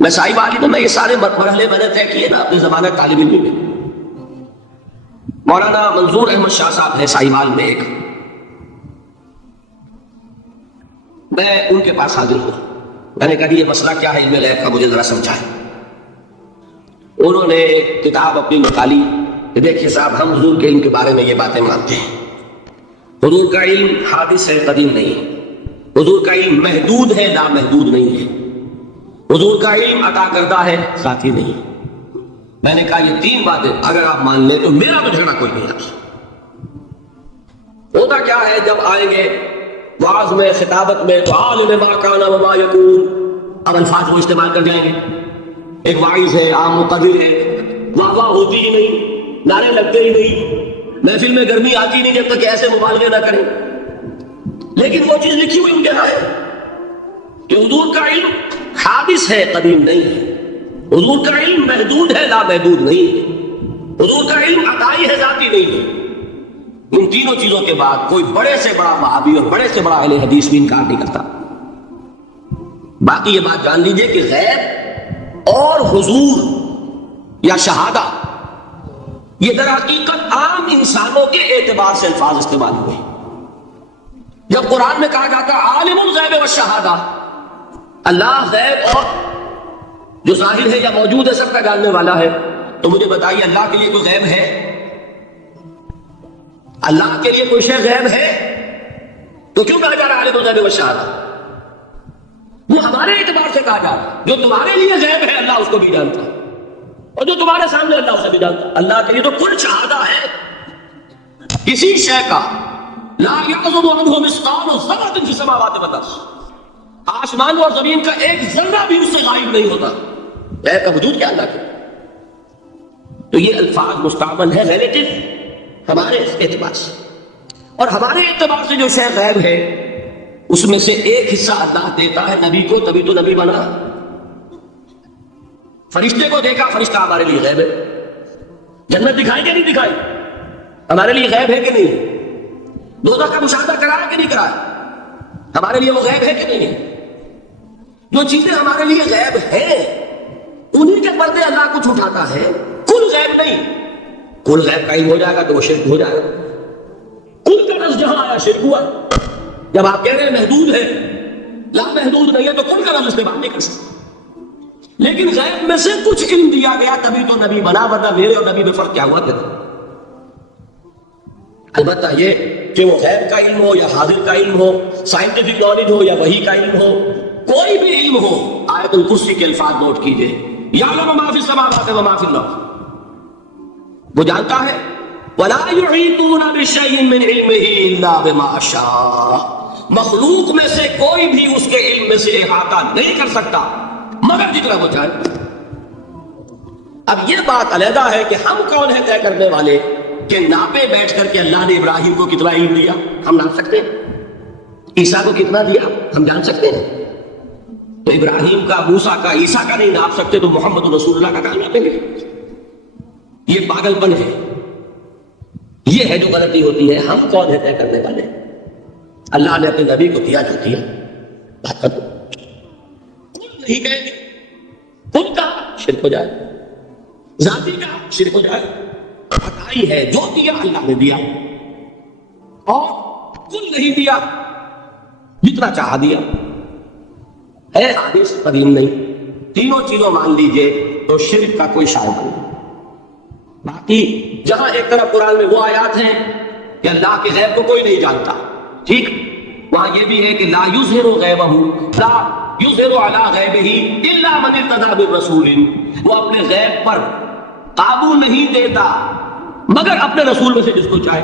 میں صاحب عالم میں یہ سارے مرحلے میں نے طے کیے نا اپنے زمانہ طالب علم میں. مولانا منظور احمد شاہ صاحب ہے صاحب عالم میں ایک، میں ان کے پاس حاضر ہوں. میں نے کہا یہ مسئلہ کیا ہے علم غیب کا، مجھے ذرا سمجھائیں. انہوں نے کتاب اپنی نکالی کہ دیکھیے صاحب، ہم حضور کے علم کے بارے میں یہ باتیں مانتے ہیں. حضور کا علم حادث ہے، قدیم نہیں ہے. حضور کا علم محدود ہے، لا محدود نہیں ہے. حضور کا علم عطا کردہ ہے، ذاتی نہیں. میں نے کہا یہ تین باتیں اگر آپ مان لیں تو میرا تو جھگڑا کوئی نہیں ہے. ہوتا کیا ہے جب آئیں گے وعظ میں، خطابت میں، تو عالم ما کان وما یکون، اب الفاظ وہ استعمال کر جائیں گے. ایک واعظ ہے، عام مقرر ہے، واہ واہ ہوتی ہی نہیں، نعرے لگتے ہی نہیں، محفل میں گرمی آتی نہیں جب تک کہ ایسے مبالغے نہ کریں. لیکن وہ چیز لکھی ہوئی ان کے یہاں ہے کہ حضور کا علم حادث ہے، قدیم نہیں ہے. حضور کا علم محدود ہے، لا محدود نہیں ہے. حضور کا علم عطائی ہے، ذاتی نہیں ہے. ان تینوں چیزوں کے بعد کوئی بڑے سے بڑا وہابی اور بڑے سے بڑا اہل حدیث بھی انکار نہیں کرتا۔ باقی یہ بات جان لیجئے کہ غیب اور حضور یا شہادہ یہ در حقیقت عام انسانوں کے اعتبار سے الفاظ استعمال ہوئے۔ جب قرآن میں کہا جاتا عالم الغیب والشہادہ، اللہ غیب اور جو ظاہر ہے یا موجود ہے سب کا جاننے والا ہے، تو مجھے بتائیے اللہ کے لیے کوئی غیب ہے؟ اللہ کے لیے کوئی شے غیب ہے؟ تو کیوں کہا جا رہا ہے عالم الغیب والشہادہ؟ وہ ہمارے اعتبار سے کہا جا رہا ہے، جو تمہارے لیے غیب ہے اللہ اس کو بھی جانتا ہے، اور جو تمہارے سامنے اللہ اسے بھی جانتا ہے۔ اللہ کے لیے تو کل شہادہ ہے، کسی شے کا لا يعزب عنه مثقال ذرة في السماوات والارض، آسمان اور زمین کا ایک ذرہ بھی اس سے غائب نہیں ہوتا۔ غیب کا وجود کیا اللہ کے؟ تو یہ الفاظ مستعمل ہے ریلیٹو ہمارے اعتبار سے، اور ہمارے اعتبار سے جو شے غیب ہے اس میں سے ایک حصہ اللہ دیتا ہے نبی کو، تبھی تو نبی بنا۔ فرشتے کو دیکھا، فرشتہ ہمارے لیے غیب ہے۔ جنت دکھائی کہ نہیں دکھائی، ہمارے لیے غیب ہے کہ نہیں؟ دوزخ کا مشاہدہ کرایا کہ نہیں کرایا، ہمارے لیے وہ غیب ہے کہ نہیں ہے؟ جو چیزیں ہمارے لیے غیب ہیں انہی کے پردے اللہ کچھ اٹھاتا ہے، کل غیب نہیں۔ کل غیب کا علم ہو جائے گا تو وہ شرک ہو جائے گا۔ کل کا لفظ جہاں آیا شرک ہوا۔ جب آپ کہہ رہے ہیں محدود ہے، لا محدود نہیں ہے، تو کل کا لفظ استعمال نہیں کر سکتے۔ لیکن غیب میں سے کچھ علم دیا گیا تبھی تو نبی بنا، ورنہ میرے اور نبی میں فرق کیا ہوا کہتے؟ البتہ یہ کہ وہ غیب کا علم ہو یا حاضر کا علم ہو، سائنٹیفک نالج ہو یا وحی کا علم ہو، کوئی بھی علم ہو، آیت الکرسی کے الفاظ نوٹ کیجئے، یعلم ما فی السماوات و ما فی الارض، وہ جانتا ہے۔ ولا یحیطون بشیء من علمہ الا بما شاء، مخلوق میں سے کوئی بھی اس کے علم میں سے احاطہ نہیں کر سکتا مگر جتنا وہ چاہے۔ اب یہ بات علیحدہ ہے کہ ہم کون ہیں طے کرنے والے کہ ناپے بیٹھ کر کے اللہ نے ابراہیم کو کتنا علم دیا ہم ناپ سکتے ہیں، عیسیٰ کو کتنا دیا ہم جان سکتے ہیں؟ تو ابراہیم کا، موسیٰ کا، عیسیٰ کا نہیں ناپ سکتے تو محمد رسول اللہ کا کہاں ناپیں گے؟ یہ پاگل پن ہے، یہ ہے جو غلطی ہوتی ہے۔ ہم کون ہے طے کرنے والے؟ اللہ نے اپنے نبی کو دیا جو دیا، بات کر دو۔ کل نہیں کہیں گے، کل کا شرک ہو جائے، ذاتی کا شرک ہو جائے۔ عطائی ہے، جو دیا اللہ نے دیا، اور کل نہیں دیا، جتنا چاہا دیا، ہے حادث قدیم نہیں۔ تینوں چیزوں مان لیجئے تو شرک کا کوئی شائبہ نہیں۔ باقی جہاں ایک طرف قرآن میں وہ آیات ہیں کہ اللہ کے غیب کو کوئی نہیں جانتا، ٹھیک، وہاں یہ بھی ہے کہ لا یظہر غیبہ، لا یظہر علی غیبہ الا من ارتضی بالرسول، وہ اپنے غیب پر قابو نہیں دیتا مگر اپنے رسول میں سے جس کو چاہے۔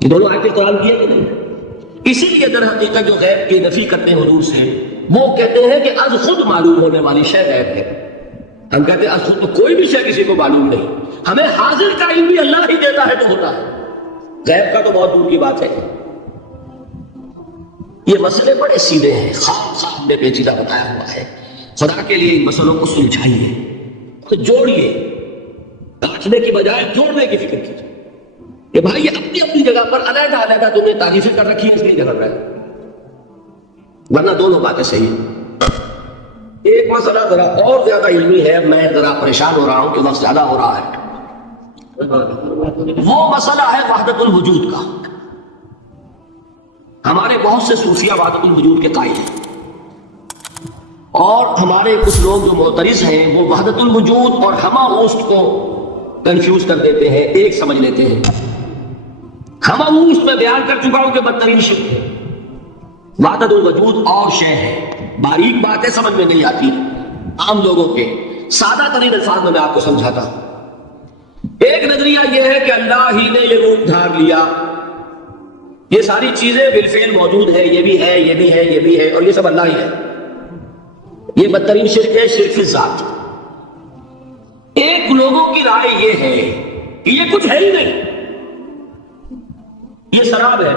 یہ دونوں آیتیں قرآن کی ہے کہ نہیں؟ اسی لیے در حقیقت جو غیب کی نفی کرتے ہیں حضور سے، وہ کہتے ہیں کہ از خود معلوم ہونے والی شے غیب ہے۔ ہم کہتے ہیں از خود تو کوئی بھی شے کسی کو معلوم نہیں، ہمیں حاضر کا علم بھی اللہ ہی دیتا ہے تو ہوتا ہے، غیب کا تو بہت دور کی بات ہے۔ یہ مسئلے بڑے سیدھے ہیں، خواب نے پیچیدہ بتایا ہوا ہے۔ خدا کے لیے ان مسئلوں کو سلجھائیے، جوڑیے، کاٹنے کی بجائے جوڑنے کی فکر کیجیے کہ بھائی یہ اپنی اپنی جگہ پر علیحدہ علیحدہ تم نے تعریفیں کر رکھی ہے، اس لیے جگہ ہے، ورنہ دونوں باتیں صحیح ہیں۔ ایک مسئلہ ذرا اور زیادہ علمی ہے، میں ذرا پریشان ہو رہا ہوں کہ وقت زیادہ ہو رہا ہے، وہ مسئلہ ہے وحدت الوجود کا۔ ہمارے بہت سے صوفیہ وحدت الوجود کے قائل ہیں، اور ہمارے کچھ لوگ جو معترض ہیں وہ وحدت الوجود اور ہمہ اوسط کو کنفیوز کر دیتے ہیں، ایک سمجھ لیتے ہیں۔ ہمہ اوسط میں بیان کر چکا ہوں کہ بدترین شرک ہے، وحدت الوجود اور شے ہے، باریک باتیں سمجھ میں نہیں آتی عام لوگوں کے، سادہ ترین الفاظ میں آپ کو سمجھاتا ہوں۔ ایک نظریہ یہ ہے کہ اللہ ہی نے یہ روپ دھار لیا، یہ ساری چیزیں بالفعل موجود ہے، یہ بھی ہے، یہ بھی ہے، یہ بھی ہے، اور یہ سب اللہ ہی ہے۔ یہ بدترین شرک ہے، شرک فی الذات۔ ایک لوگوں کی رائے یہ ہے کہ یہ کچھ ہے ہی نہیں، یہ شراب ہے۔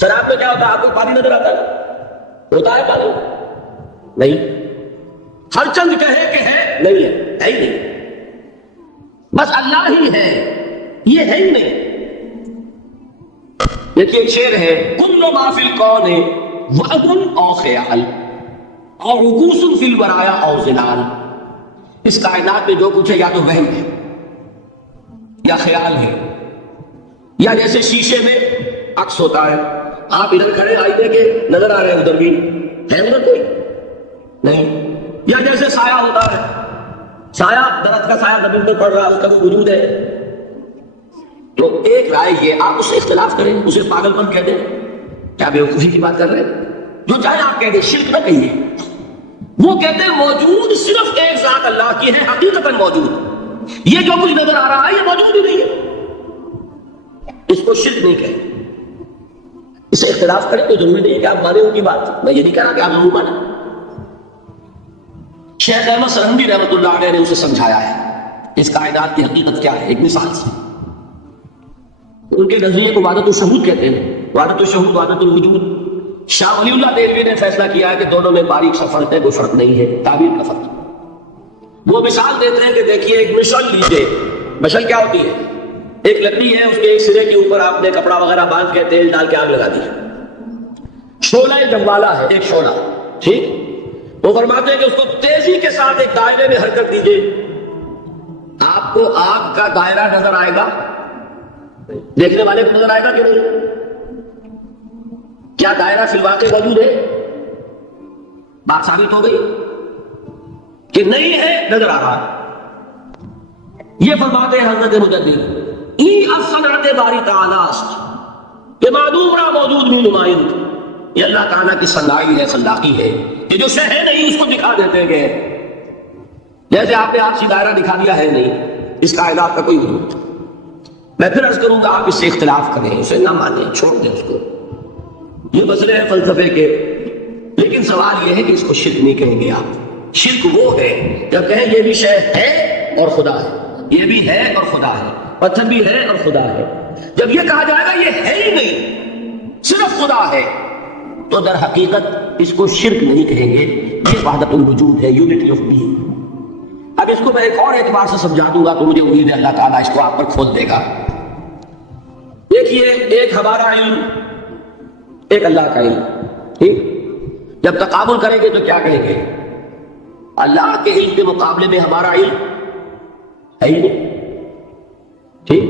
شراب میں کیا ہوتا ہے؟ آپ کو پانی نظر آتا ہے؟ ہوتا ہے پانی؟ نہیں۔ ہر چند کہے کہ ہے، نہیں ہے، ہے ہی نہیں، بس اللہ ہی ہے۔ یہ ہے ہی نہیں. دیکھیے ایک شعر ہے، کل ما فی الکون وہم او خیال اور رکوس فی البرایا او ظلال. اس کائنات میں جو کچھ ہے یا تو وہم ہے یا خیال ہے، یا جیسے شیشے میں عکس ہوتا ہے، آپ ادھر کھڑے آئینے کے نظر آ رہے ہیں، ادھر بھی ہے ادھر کوئی نہیں. یا جیسے سایہ ہوتا ہے، سایہ درخت کا سایہ زمین پر پڑ رہا ہے، اس کا کوئی وجود ہے. تو ایک رائے یہ، آپ اس سے اختلاف کریں، اسے پاگل پن کہہ دیں، کیا بیوقوفی کی بات کر رہے ہیں؟ جو چاہے آپ کہہ دیں، شرک نہ کہیے. وہ کہتے ہیں موجود صرف ایک ذات اللہ کی ہے، حقیقتاً موجود. یہ جو کچھ نظر آ رہا ہے یہ موجود ہی نہیں ہے، اس کو شرک نہیں کہتے. اس سے اختلاف کریں تو ضروری نہیں ہے کہ آپ مانیں ان کی بات. میں یہ نہیں کہہ رہا کہ آپ ضرور مانیں. شیخ احمد سرہندی رحمۃ اللہ علیہ نے اسے سمجھایا ہے اس کائنات کی حقیقت کیا ہے ایک مثال سے. ان کے نظریے کو وحدت الشہود کہتے ہیں، وحدت الشہود، وحدت الوجود. شاہ ولی اللہ دہلوی نے فیصلہ کیا ہے کہ دونوں میں باریک سا فرق ہے، کوئی فرق نہیں ہے، تعبیر کا فرق. وہ مثال دیتے ہیں کہ دیکھیے ایک مشعل لیجیے. مشعل کیا ہوتی ہے؟ ایک لکڑی ہے، اس کے ایک سرے کے اوپر آپ نے کپڑا وغیرہ باندھ کے تیل ڈال کے آگ لگا دی. شعلہ جوالا ہے، ایک شعلہ، ٹھیک. وہ فرماتے ہیں کہ اس کو تیزی کے ساتھ ایک دائرے میں حرکت دیجیے، آپ کو آگ کا دائرہ نظر آئے گا، دیکھنے والے کو نظر آئے گا کہ نہیں؟ کیا دائرہ فی الواقع موجود ہے؟ بات ثابت ہو گئی کہ نہیں ہے، نظر آ رہا. یہ فرماتے ہیں حضرت مجدد، ای افصنات باری تعالی است کہ معدوم را موجود بھی نمائند. یہ اللہ تعالیٰ کی صناعی ہے، خلاقی ہے. یہ جو شے ہے نہیں اس کو دکھا دیتے گئے، جیسے آپ نے آپسی دائرہ دکھا دیا ہے نہیں، اس کائنات کا کوئی وجود. میں پھر عرض کروں گا آپ اس سے اختلاف کریں، اسے نہ مانیں، چھوڑ دیں اس کو. یہ مسئلے ہیں فلسفے کے، لیکن سوال یہ ہے کہ اس کو شرک نہیں کہیں گے آپ. شرک وہ ہے جب کہیں یہ بھی شے ہے اور خدا ہے، یہ بھی ہے اور خدا ہے، پتھر بھی ہے اور خدا ہے. جب یہ کہا جائے گا یہ ہے ہی نہیں، صرف خدا ہے، تو در حقیقت اس کو شرک نہیں کہیں گے. یہ وحدت الوجود ہے، یونٹی آف بینگ. اب اس کو میں ایک اور اعتبار سے سمجھا دوں گا تو مجھے امید ہے اللہ تعالیٰ اس کو آپ پر کھول دے گا. دیکھیے ایک ہمارا علم، ایک اللہ کا علم، ٹھیک. جب تقابل کریں گے تو کیا کہیں گے؟ اللہ کے علم کے مقابلے میں ہمارا علم ہے ہی نہیں، ٹھیک.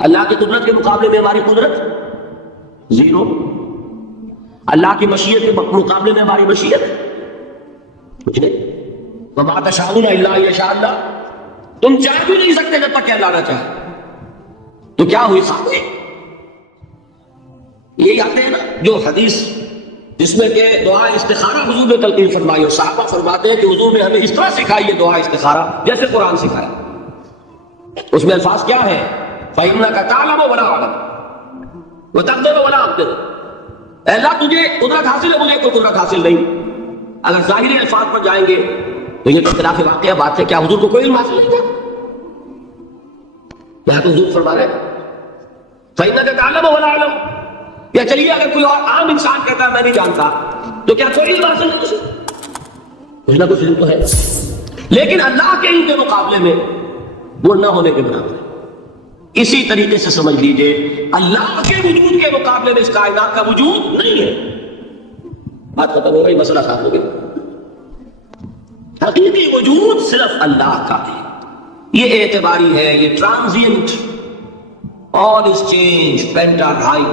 اللہ کی قدرت کے مقابلے میں ہماری قدرت زیرو. اللہ کی مشیت کے مقابلے میں ہماری مشیت کچھ نہیں. وما تشاءون الا ان یشاء اللہ. تم چاہ بھی نہیں سکتے جب تک کہ اللہ نہ چاہے. تو کیا ہوئی خاطر؟ یہی آتے ہیں نا جو حدیث جس میں کہ دعا استخارہ حضور نے تلقین فرمائی، اور صحابہ فرماتے ہیں کہ حضور نے ہمیں اس طرح سکھائی ہے دعا استخارہ جیسے قرآن سکھایا. اس میں الفاظ کیا ہے؟ فَإِنَّكَ تَعْلَمُ وَلَا أَعْلَمُ وَتَقْدِرُ وَلَا أَقْدِرُ. اے اللہ تجھے قدرت حاصل ہے، مجھے کوئی قدرت حاصل نہیں. اگر ظاہری الفاظ پر جائیں گے تو یہ اختلاف واقعہ بات ہے. کیا حضور کو کوئی علم حاصل نہیں تھا؟ یہاں تو حضور فرما رہے فَإِنَّكَ تَعْلَمُ وَلَا أَعْلَمُ. یا چلیے اگر کوئی اور عام انسان کہتا ہے میں نہیں جانتا، تو کیا کوئی علم حاصل نہیں؟ کچھ نہ کچھ علم تو ہے، لیکن اللہ کے علم کے مقابلے میں وہ نہ ہونے کے برابر ہے. اسی طریقے سے سمجھ لیجئے اللہ کے وجود کے مقابلے میں اس کائنات کا وجود نہیں ہے. بات ختم ہو گئی، مسئلہ صاف ہو گیا. حقیقی وجود صرف اللہ کا ہے. یہ اعتباری ہے، یہ ٹرانزینٹ. آل از چینج، پینٹا ٹائم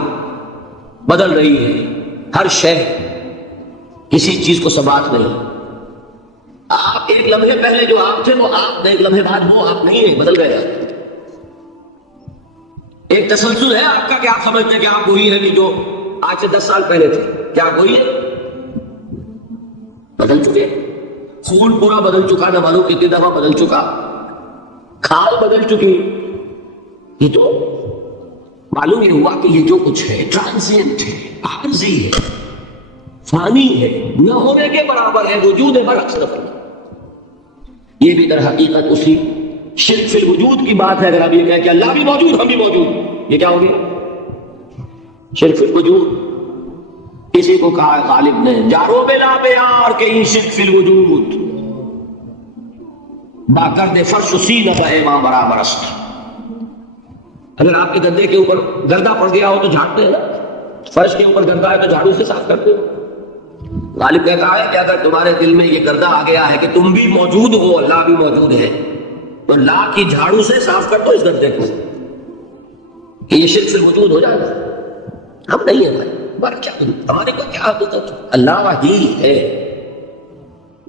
بدل رہی ہے. ہر شے، کسی چیز کو ثبات نہیں. آپ ایک لمحے پہلے جو آپ تھے وہ آپ، ایک لمحے بعد وہ آپ نہیں ہے، بدل گئے. ایک تسلسل ہے آپ کا کہ آپ سمجھتے ہیں کہ آپ وہی ہے کہ جو آج سے 10 سال پہلے تھے. کیا آپ وہی ہے؟ بدل چکے. خون پورا بدل چکا، نہ معلوم کتنی دفعہ بدل چکا. کھال بدل چکی. یہ تو معلوم یہ ہوا کہ یہ جو کچھ ہے ٹرانزینٹ ہے، عارضی ہے، فانی ہے، نہ ہونے کے برابر ہے، وجود ہے برعکس نفر. یہ بھی در حقیقت اسی شرک فی الوجود کی بات ہے. اگر آپ یہ کہیں کہ اللہ بھی موجود ہم بھی موجود، یہ کیا ہوگی؟ شرک فی الوجود. اسی کو کہا ہے غالب نے جارو بلا بیار کہ این شرک فی الوجود با کرد فرش سینہ با ایمان برابر است. اگر آپ کے گدے کے اوپر گردہ پڑ گیا ہو تو جھاڑتے ہیں نا، فرش کے اوپر گردہ ہے تو جھاڑو سے صاف کرتے ہو۔ غالب کہتا ہے کہ اگر تمہارے دل میں یہ گردہ آ گیا ہے کہ تم بھی موجود ہو، اللہ بھی موجود ہے، تو لا کی جھاڑو سے صاف کر دو اس گردے کو، کہ یہ شرک سے وجود ہو جائے گا۔ ہم نہیں ہیں بھائی، ہمارا کیا ہمارے کو کیا حقیقت، اللہ ہی ہے،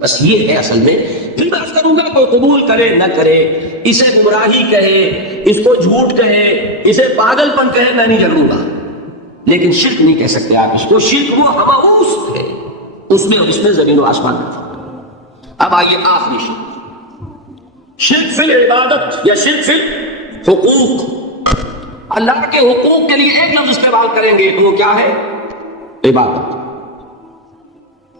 بس یہ ہے اصل میں۔ پھر میں عرض کروں گا کوئی قبول کرے نہ کرے، اسے گمراہی کہے، اس کو جھوٹ کہے، اسے پاگل پن کہے، میں نہیں جانوں گا، لیکن شرک نہیں کہہ سکتے آپ اس کو۔ شرک وہ ہماؤس ہے، اس میں اور اس میں زمین و آسمان میں فرق۔ اب آئیے آخری شرک فی العبادت یا شرک فی الحقوق۔ اللہ کے حقوق کے لیے ایک لفظ استعمال کریں گے تو وہ کیا ہے؟ عبادت۔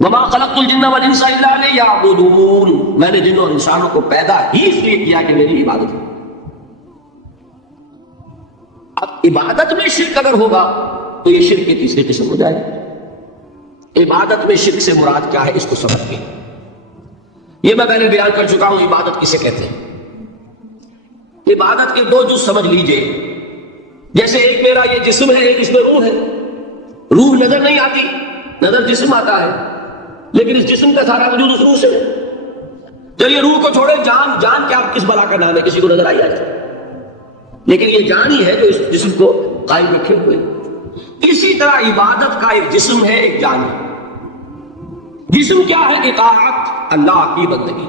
وما خلقت الجن والانس الا ليعبدون، میں نے جنوں اور انسانوں کو پیدا ہی اس لیے کیا کہ میری عبادت کریں۔ اب عبادت میں شرک اگر ہوگا تو یہ شرک کی تیسری قسم ہو جائے گی۔ عبادت میں شرک سے مراد کیا ہے اس کو سمجھ گئے، یہ میں پہلے بیان کر چکا ہوں عبادت کسے کہتے ہیں۔ عبادت کے دو جز سمجھ لیجئے، جیسے ایک میرا یہ جسم ہے، ایک اس میں روح ہے۔ روح نظر نہیں آتی، نظر جسم آتا ہے، لیکن اس جسم کا سارا وجود اس روح سے ہے۔ چلیے روح کو چھوڑے، جان، جان کیا کس بلا کا نام ہے، کسی کو نظر آئی جائے، لیکن یہ جان ہی ہے جو اس جسم کو قائم رکھے ہوئے۔ اسی طرح عبادت کا ایک جسم ہے، ایک جان ہے۔ جسم کیا ہے؟ اطاعت، اللہ کی بندگی۔